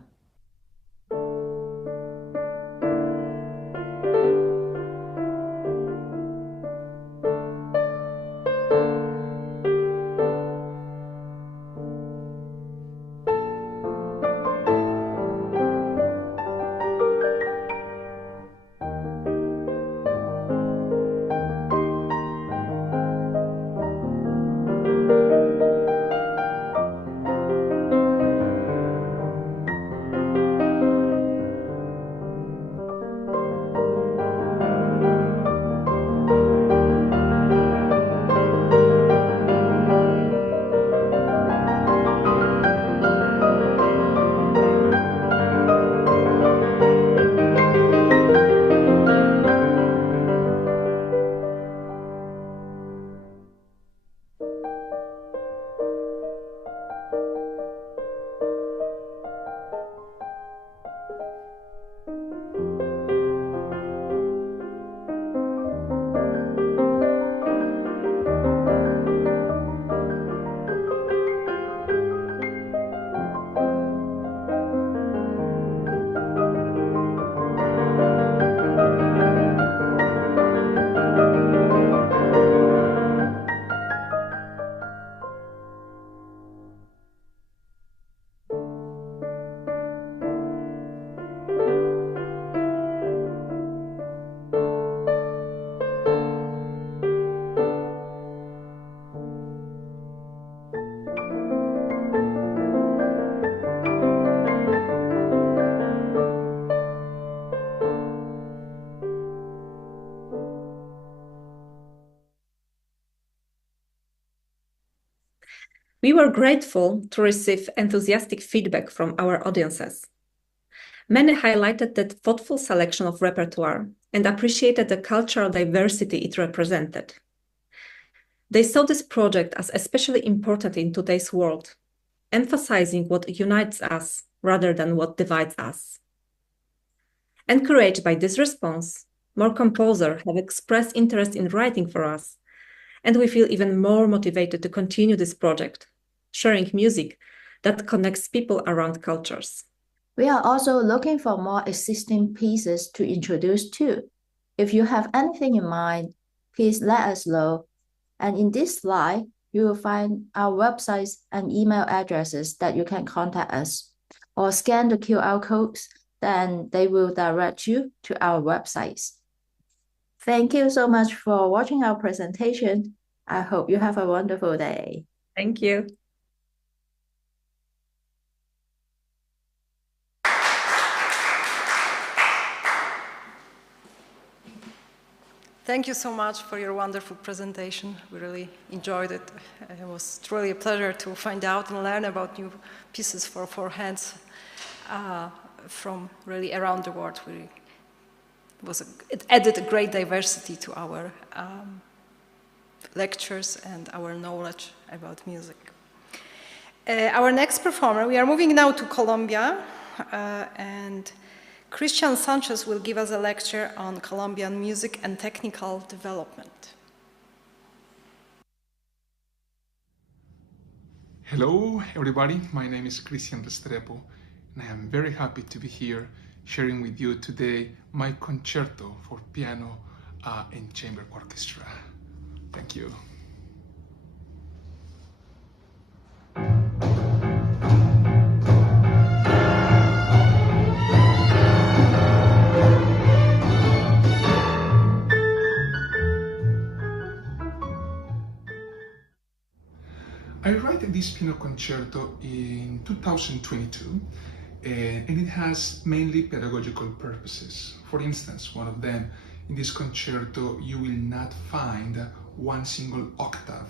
We were grateful to receive enthusiastic feedback from our audiences. Many highlighted the thoughtful selection of repertoire and appreciated the cultural diversity it represented. They saw this project as especially important in today's world, emphasizing what unites us rather than what divides us. Encouraged by this response, more composers have expressed interest in writing for us, and we feel even more motivated to continue this project, sharing music that connects people around cultures. We are also looking for more existing pieces to introduce too. If you have anything in mind, please let us know. And in this slide, you will find our websites and email addresses that you can contact us, or scan the QR codes, then they will direct you to our websites. Thank you so much for watching our presentation. I hope you have a wonderful day. Thank you. Thank you so much for your wonderful presentation. We really enjoyed it. It was truly a pleasure to find out and learn about new pieces for four hands from really around the world. It added a great diversity to our lectures and our knowledge about music. Our next performer, we are moving now to Colombia, and Christian Sanchez will give us a lecture on Colombian music and technical development. Hello, everybody. My name is Christian Restrepo, and I am very happy to be here sharing with you today my concerto for piano and chamber orchestra. Thank you. I wrote this piano concerto in 2022, and it has mainly pedagogical purposes. For instance, one of them, in this concerto, you will not find one single octave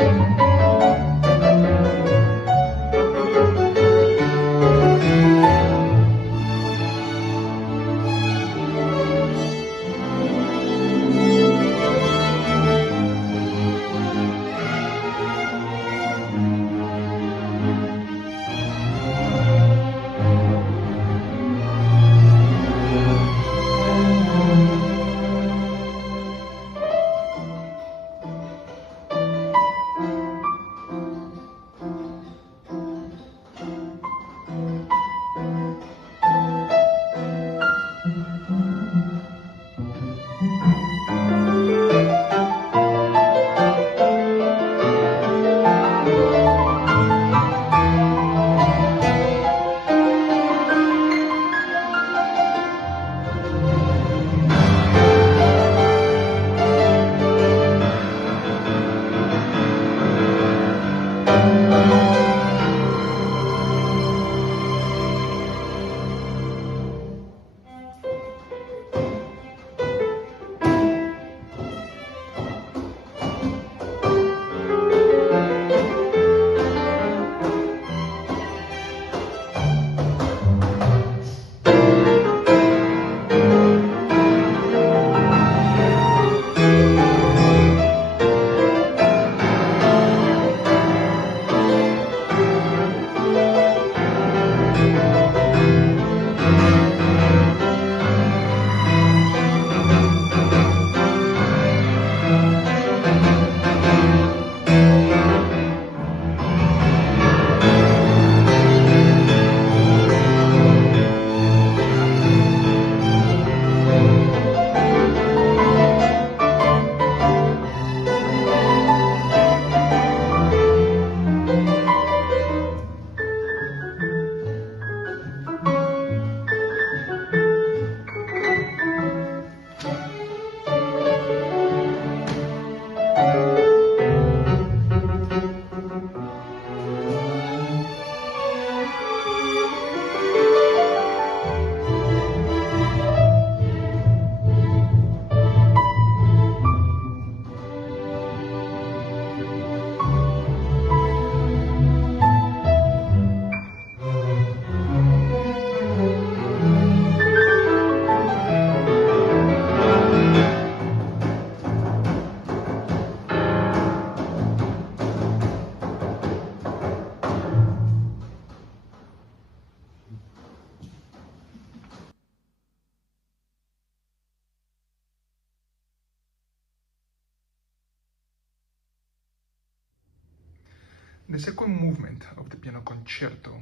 The second movement of the piano concerto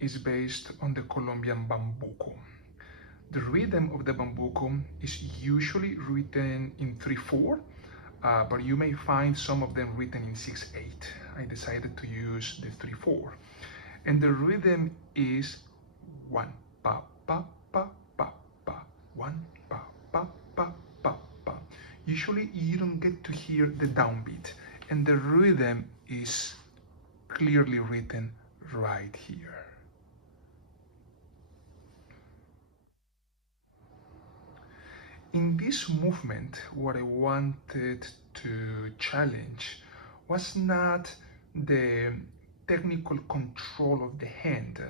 is based on the Colombian bambuco. The rhythm of the bambuco is usually written in 3/4, but you may find some of them written in 6/8. I decided to use the 3/4. And the rhythm is 1 pa pa pa pa pa, 1 pa pa pa pa pa. Usually you don't get to hear the downbeat, and the rhythm is clearly written right here. In this movement, what I wanted to challenge was not the technical control of the hand,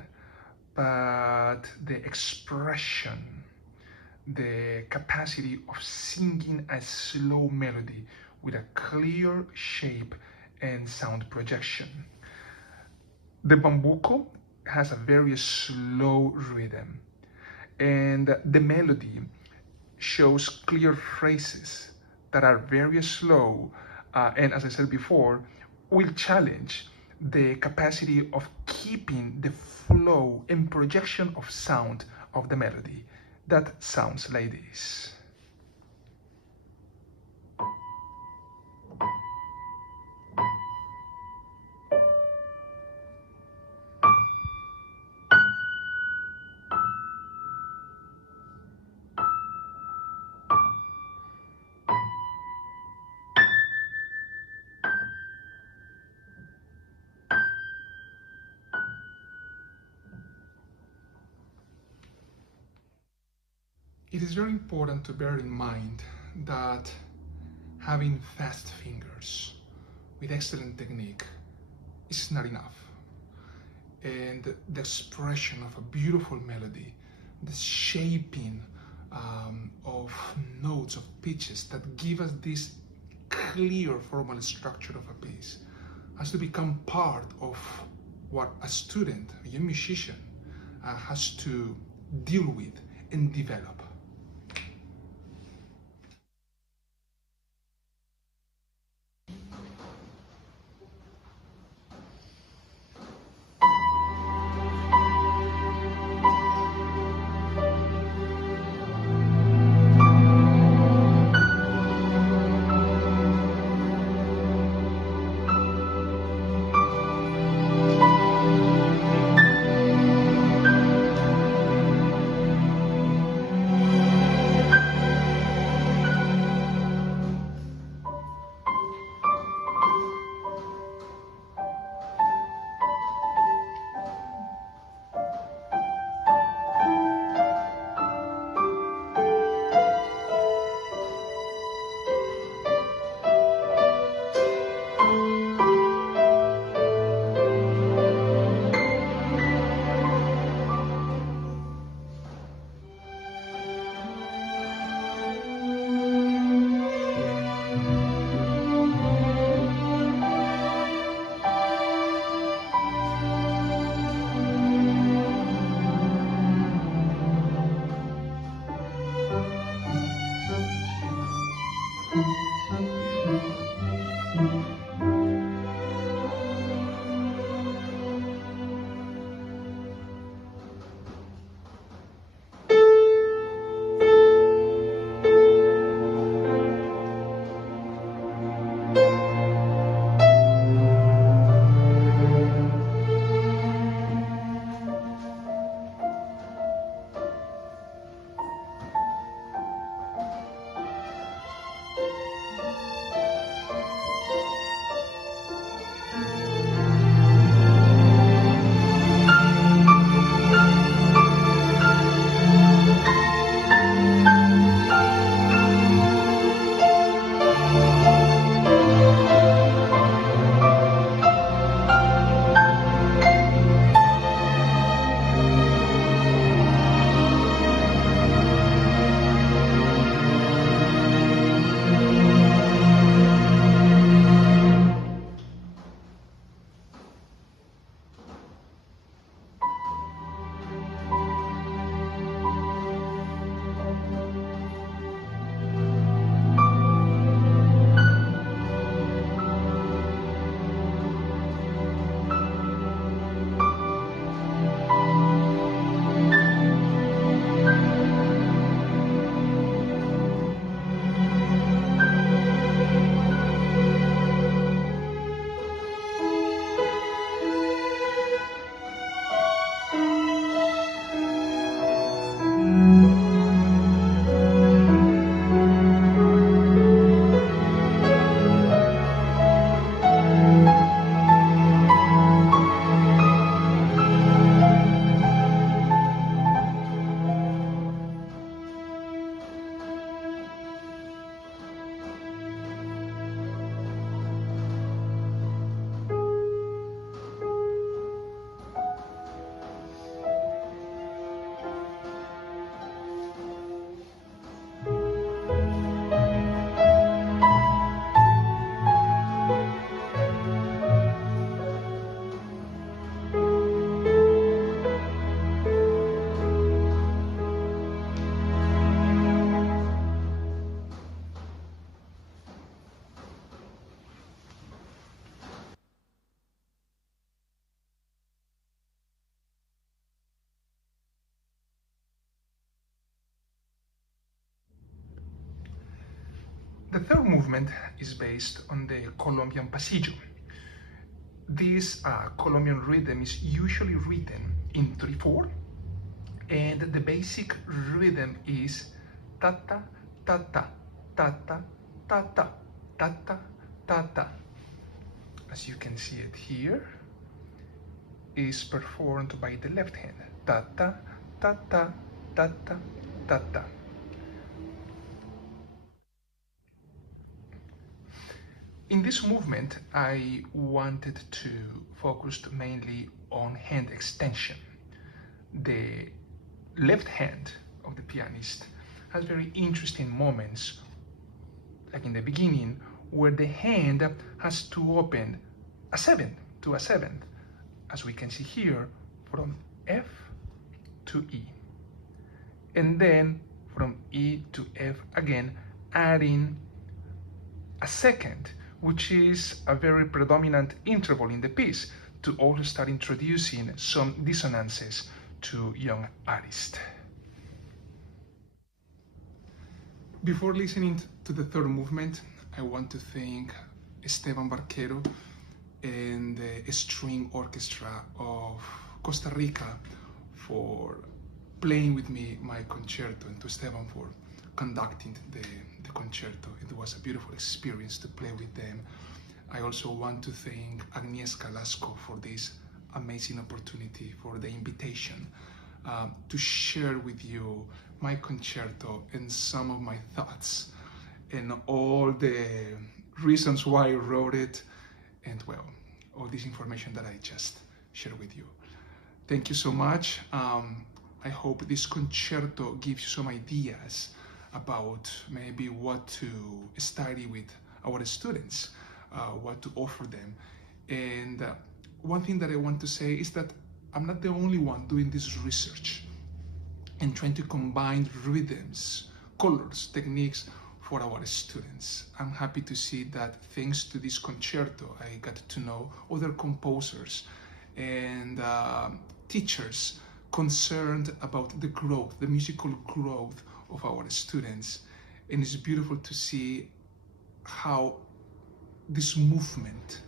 but the expression, the capacity of singing a slow melody with a clear shape and sound projection. The bambuco has a very slow rhythm, and the melody shows clear phrases that are very slow, and as I said before, will challenge the capacity of keeping the flow and projection of sound of the melody. That sounds like this. It is very important to bear in mind that having fast fingers with excellent technique is not enough. And the expression of a beautiful melody, the shaping of notes, of pitches that give us this clear formal structure of a piece has to become part of what a student, a young musician, has to deal with and develop. The third movement is based on the Colombian pasillo. This Colombian rhythm is usually written in 3/4, and the basic rhythm is ta-ta, ta-ta, ta-ta, ta-ta, ta-ta, ta-ta. As you can see it here, is performed by the left hand. Ta-ta, ta-ta, ta-ta, ta-ta. In this movement, I wanted to focus mainly on hand extension. The left hand of the pianist has very interesting moments, like in the beginning, where the hand has to open a seventh to a seventh, as we can see here, from F to E. And then from E to F again, adding a second, which is a very predominant interval in the piece, to also start introducing some dissonances to young artists. Before listening to the third movement, I want to thank Esteban Barquero and the string orchestra of Costa Rica for playing with me my concerto, and to Esteban for conducting the concerto. It was a beautiful experience to play with them. I also want to thank Agnieszka Lasko for this amazing opportunity, for the invitation to share with you my concerto and some of my thoughts and all the reasons why I wrote it, and well, all this information that I just shared with you. Thank you so much. I hope this concerto gives you some ideas about maybe what to study with our students, what to offer them. And one thing that I want to say is that I'm not the only one doing this research and trying to combine rhythms, colors, techniques for our students. I'm happy to see that thanks to this concerto, I got to know other composers and teachers concerned about the growth, the musical growth of our students. And it's beautiful to see how this movement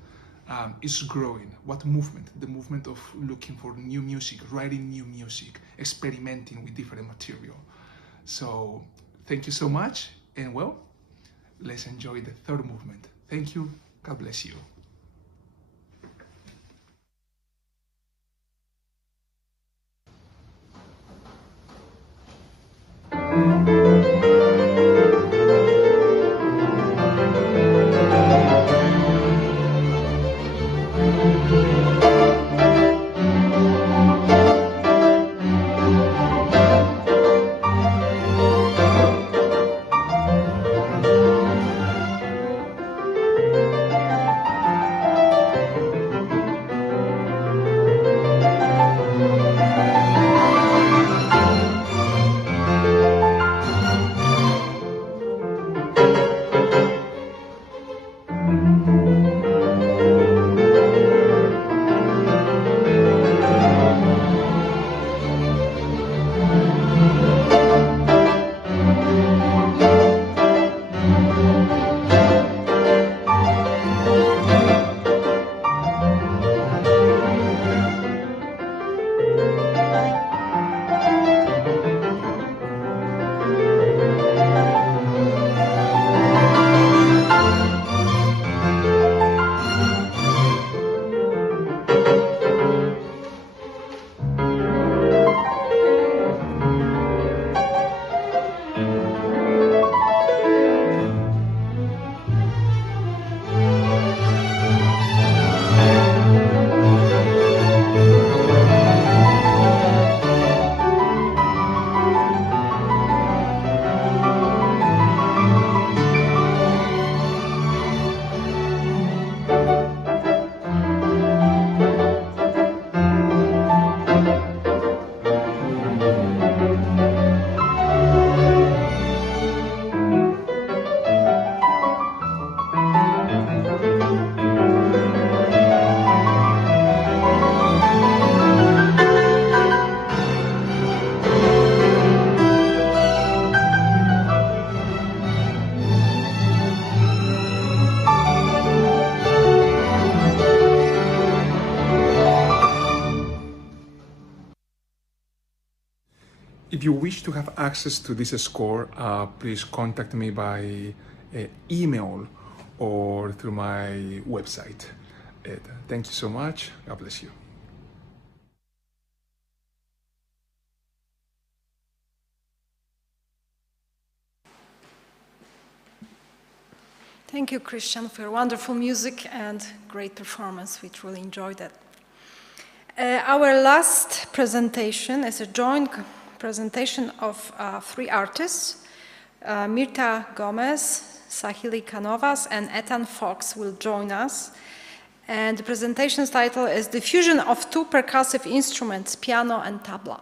is growing. What movement? The movement of looking for new music, writing new music, experimenting with different material. So thank you so much, and well, let's enjoy the third movement. Thank you. God bless you. If you wish to have access to this score, please contact me by email or through my website. Thank you so much. God bless you. Thank you, Christian, for your wonderful music and great performance. We truly enjoyed that. Our last presentation is a joint presentation of 3 artists. Mirta Gomez, Sahili Canovas, and Ethan Fox will join us. And the presentation's title is The Fusion of 2 Percussive Instruments, Piano and Tabla.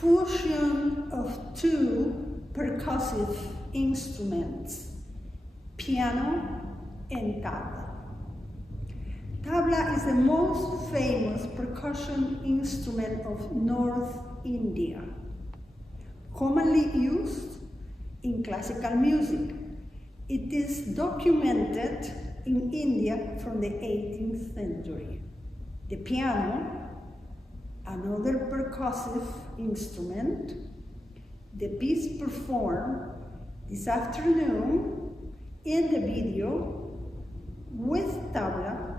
Fusion of 2 percussive instruments, piano and tabla. Tabla is the most famous percussion instrument of North India, commonly used in classical music. It is documented in India from the 18th century. The piano, another percussive instrument, the piece performed this afternoon in the video with tabla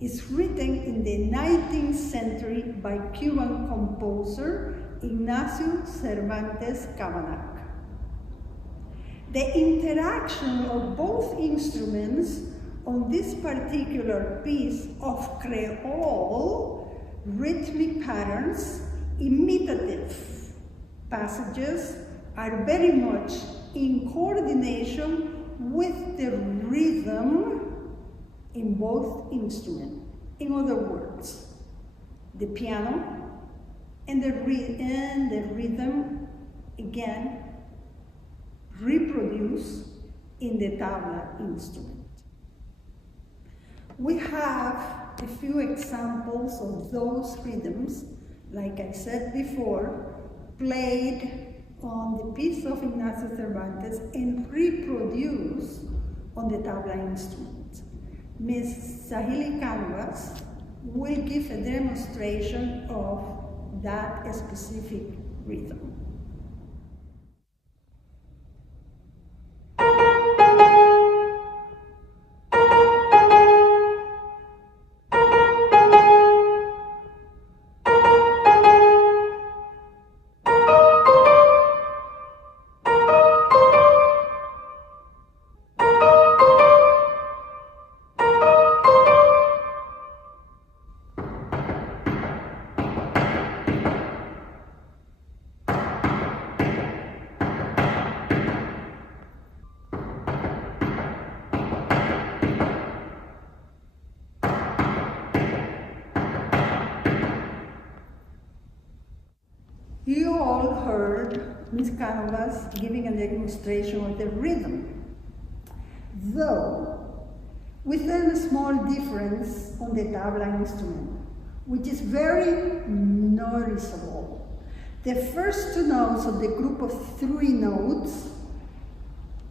is written in the 19th century by Cuban composer Ignacio Cervantes Cabanac. The interaction of both instruments on this particular piece of Creole rhythmic patterns, imitative passages are very much in coordination with the rhythm in both instruments. In other words, the piano and the rhythm again reproduce in the tabla instrument. We have a few examples of those rhythms, like I said before, played on the piece of Ignacio Cervantes and reproduced on the tabla instrument. Ms. Sahili Canovas will give a demonstration of that specific rhythm. You all heard Ms. Canovas giving a demonstration of the rhythm, though with a small difference on the tabla instrument, which is very noticeable. The first 2 notes of the group of 3 notes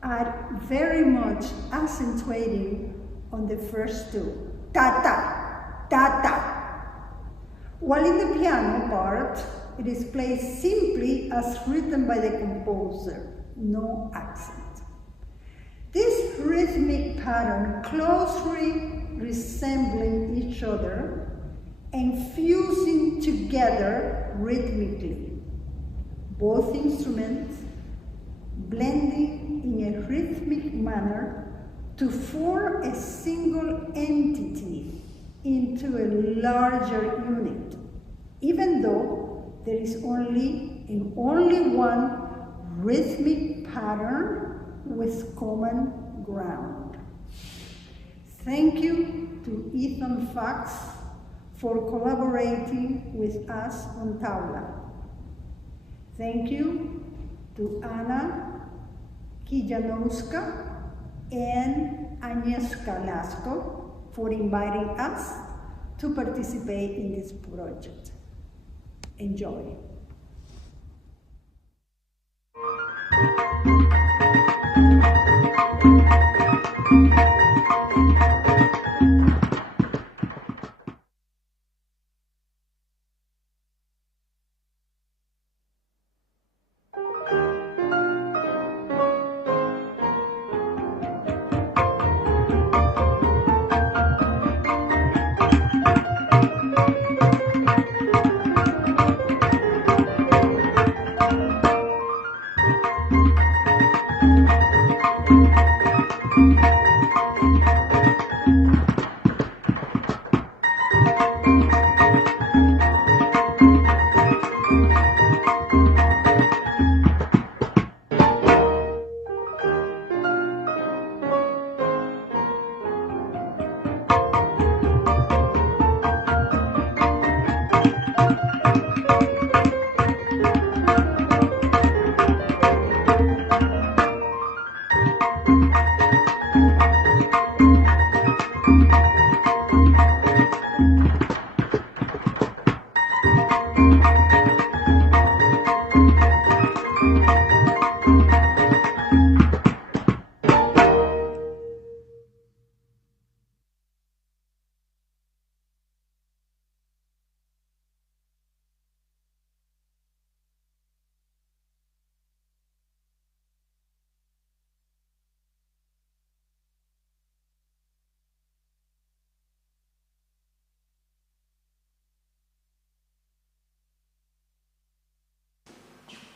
are very much accentuating on the first 2, ta-ta, ta-ta. While in the piano part, it is played simply as written by the composer, no accent. This rhythmic pattern closely resembling each other and fusing together rhythmically. Both instruments blending in a rhythmic manner to form a single entity into a larger unit, even though there is only one rhythmic pattern with common ground. Thank you to Ethan Fox for collaborating with us on Taula. Thank you to Anna Kijanowska and Agnieszka Lasko for inviting us to participate in this project. Enjoy.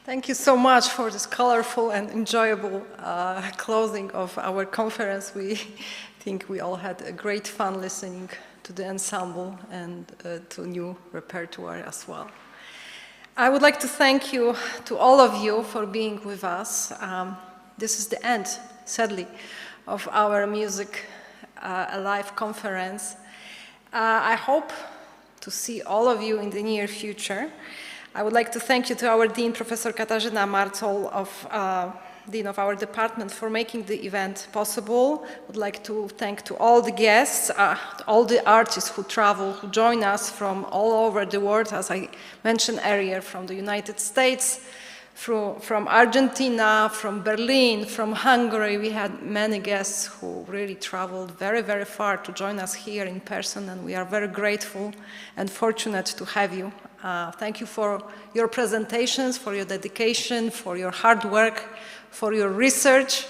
Thank you so much for this colorful and enjoyable closing of our conference. We think we all had a great fun listening to the ensemble and to new repertoire as well. I would like to thank you to all of you for being with us. This is the end, sadly, of our Music Alive conference. I hope to see all of you in the near future. I would like to thank you to our Dean, Professor Katarzyna Marcol, Dean of our department, for making the event possible. I would like to thank to all the guests, all the artists who travel, who join us from all over the world, as I mentioned earlier, from the United States, from Argentina, from Berlin, from Hungary. We had many guests who really traveled very, very far to join us here in person, and we are very grateful and fortunate to have you. Thank you for your presentations, for your dedication, for your hard work, for your research,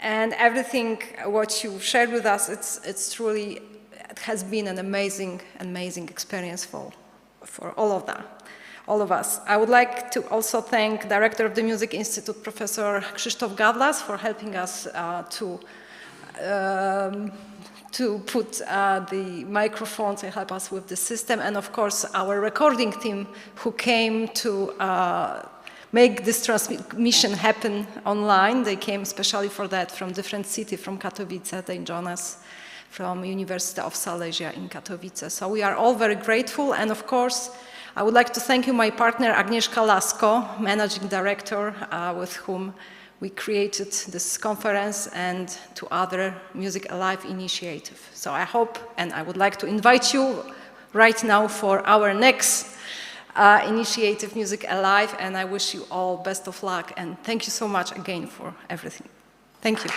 and everything what you shared with us. It's truly, it has been an amazing experience for all of us. I would like to also thank Director of the Music Institute, Professor Krzysztof Gawlas, for helping us to put the microphones and help us with the system, and of course our recording team who came to make this transmission happen online. They came especially for that from different cities, from Katowice. They joined us from University of Silesia in Katowice. So we are all very grateful, and of course I would like to thank you, my partner Agnieszka Lasko, Managing Director, with whom we created this conference, and to other Music Alive initiative. So I hope, and I would like to invite you right now for our next initiative, Music Alive, and I wish you all best of luck, and thank you so much again for everything. Thank you.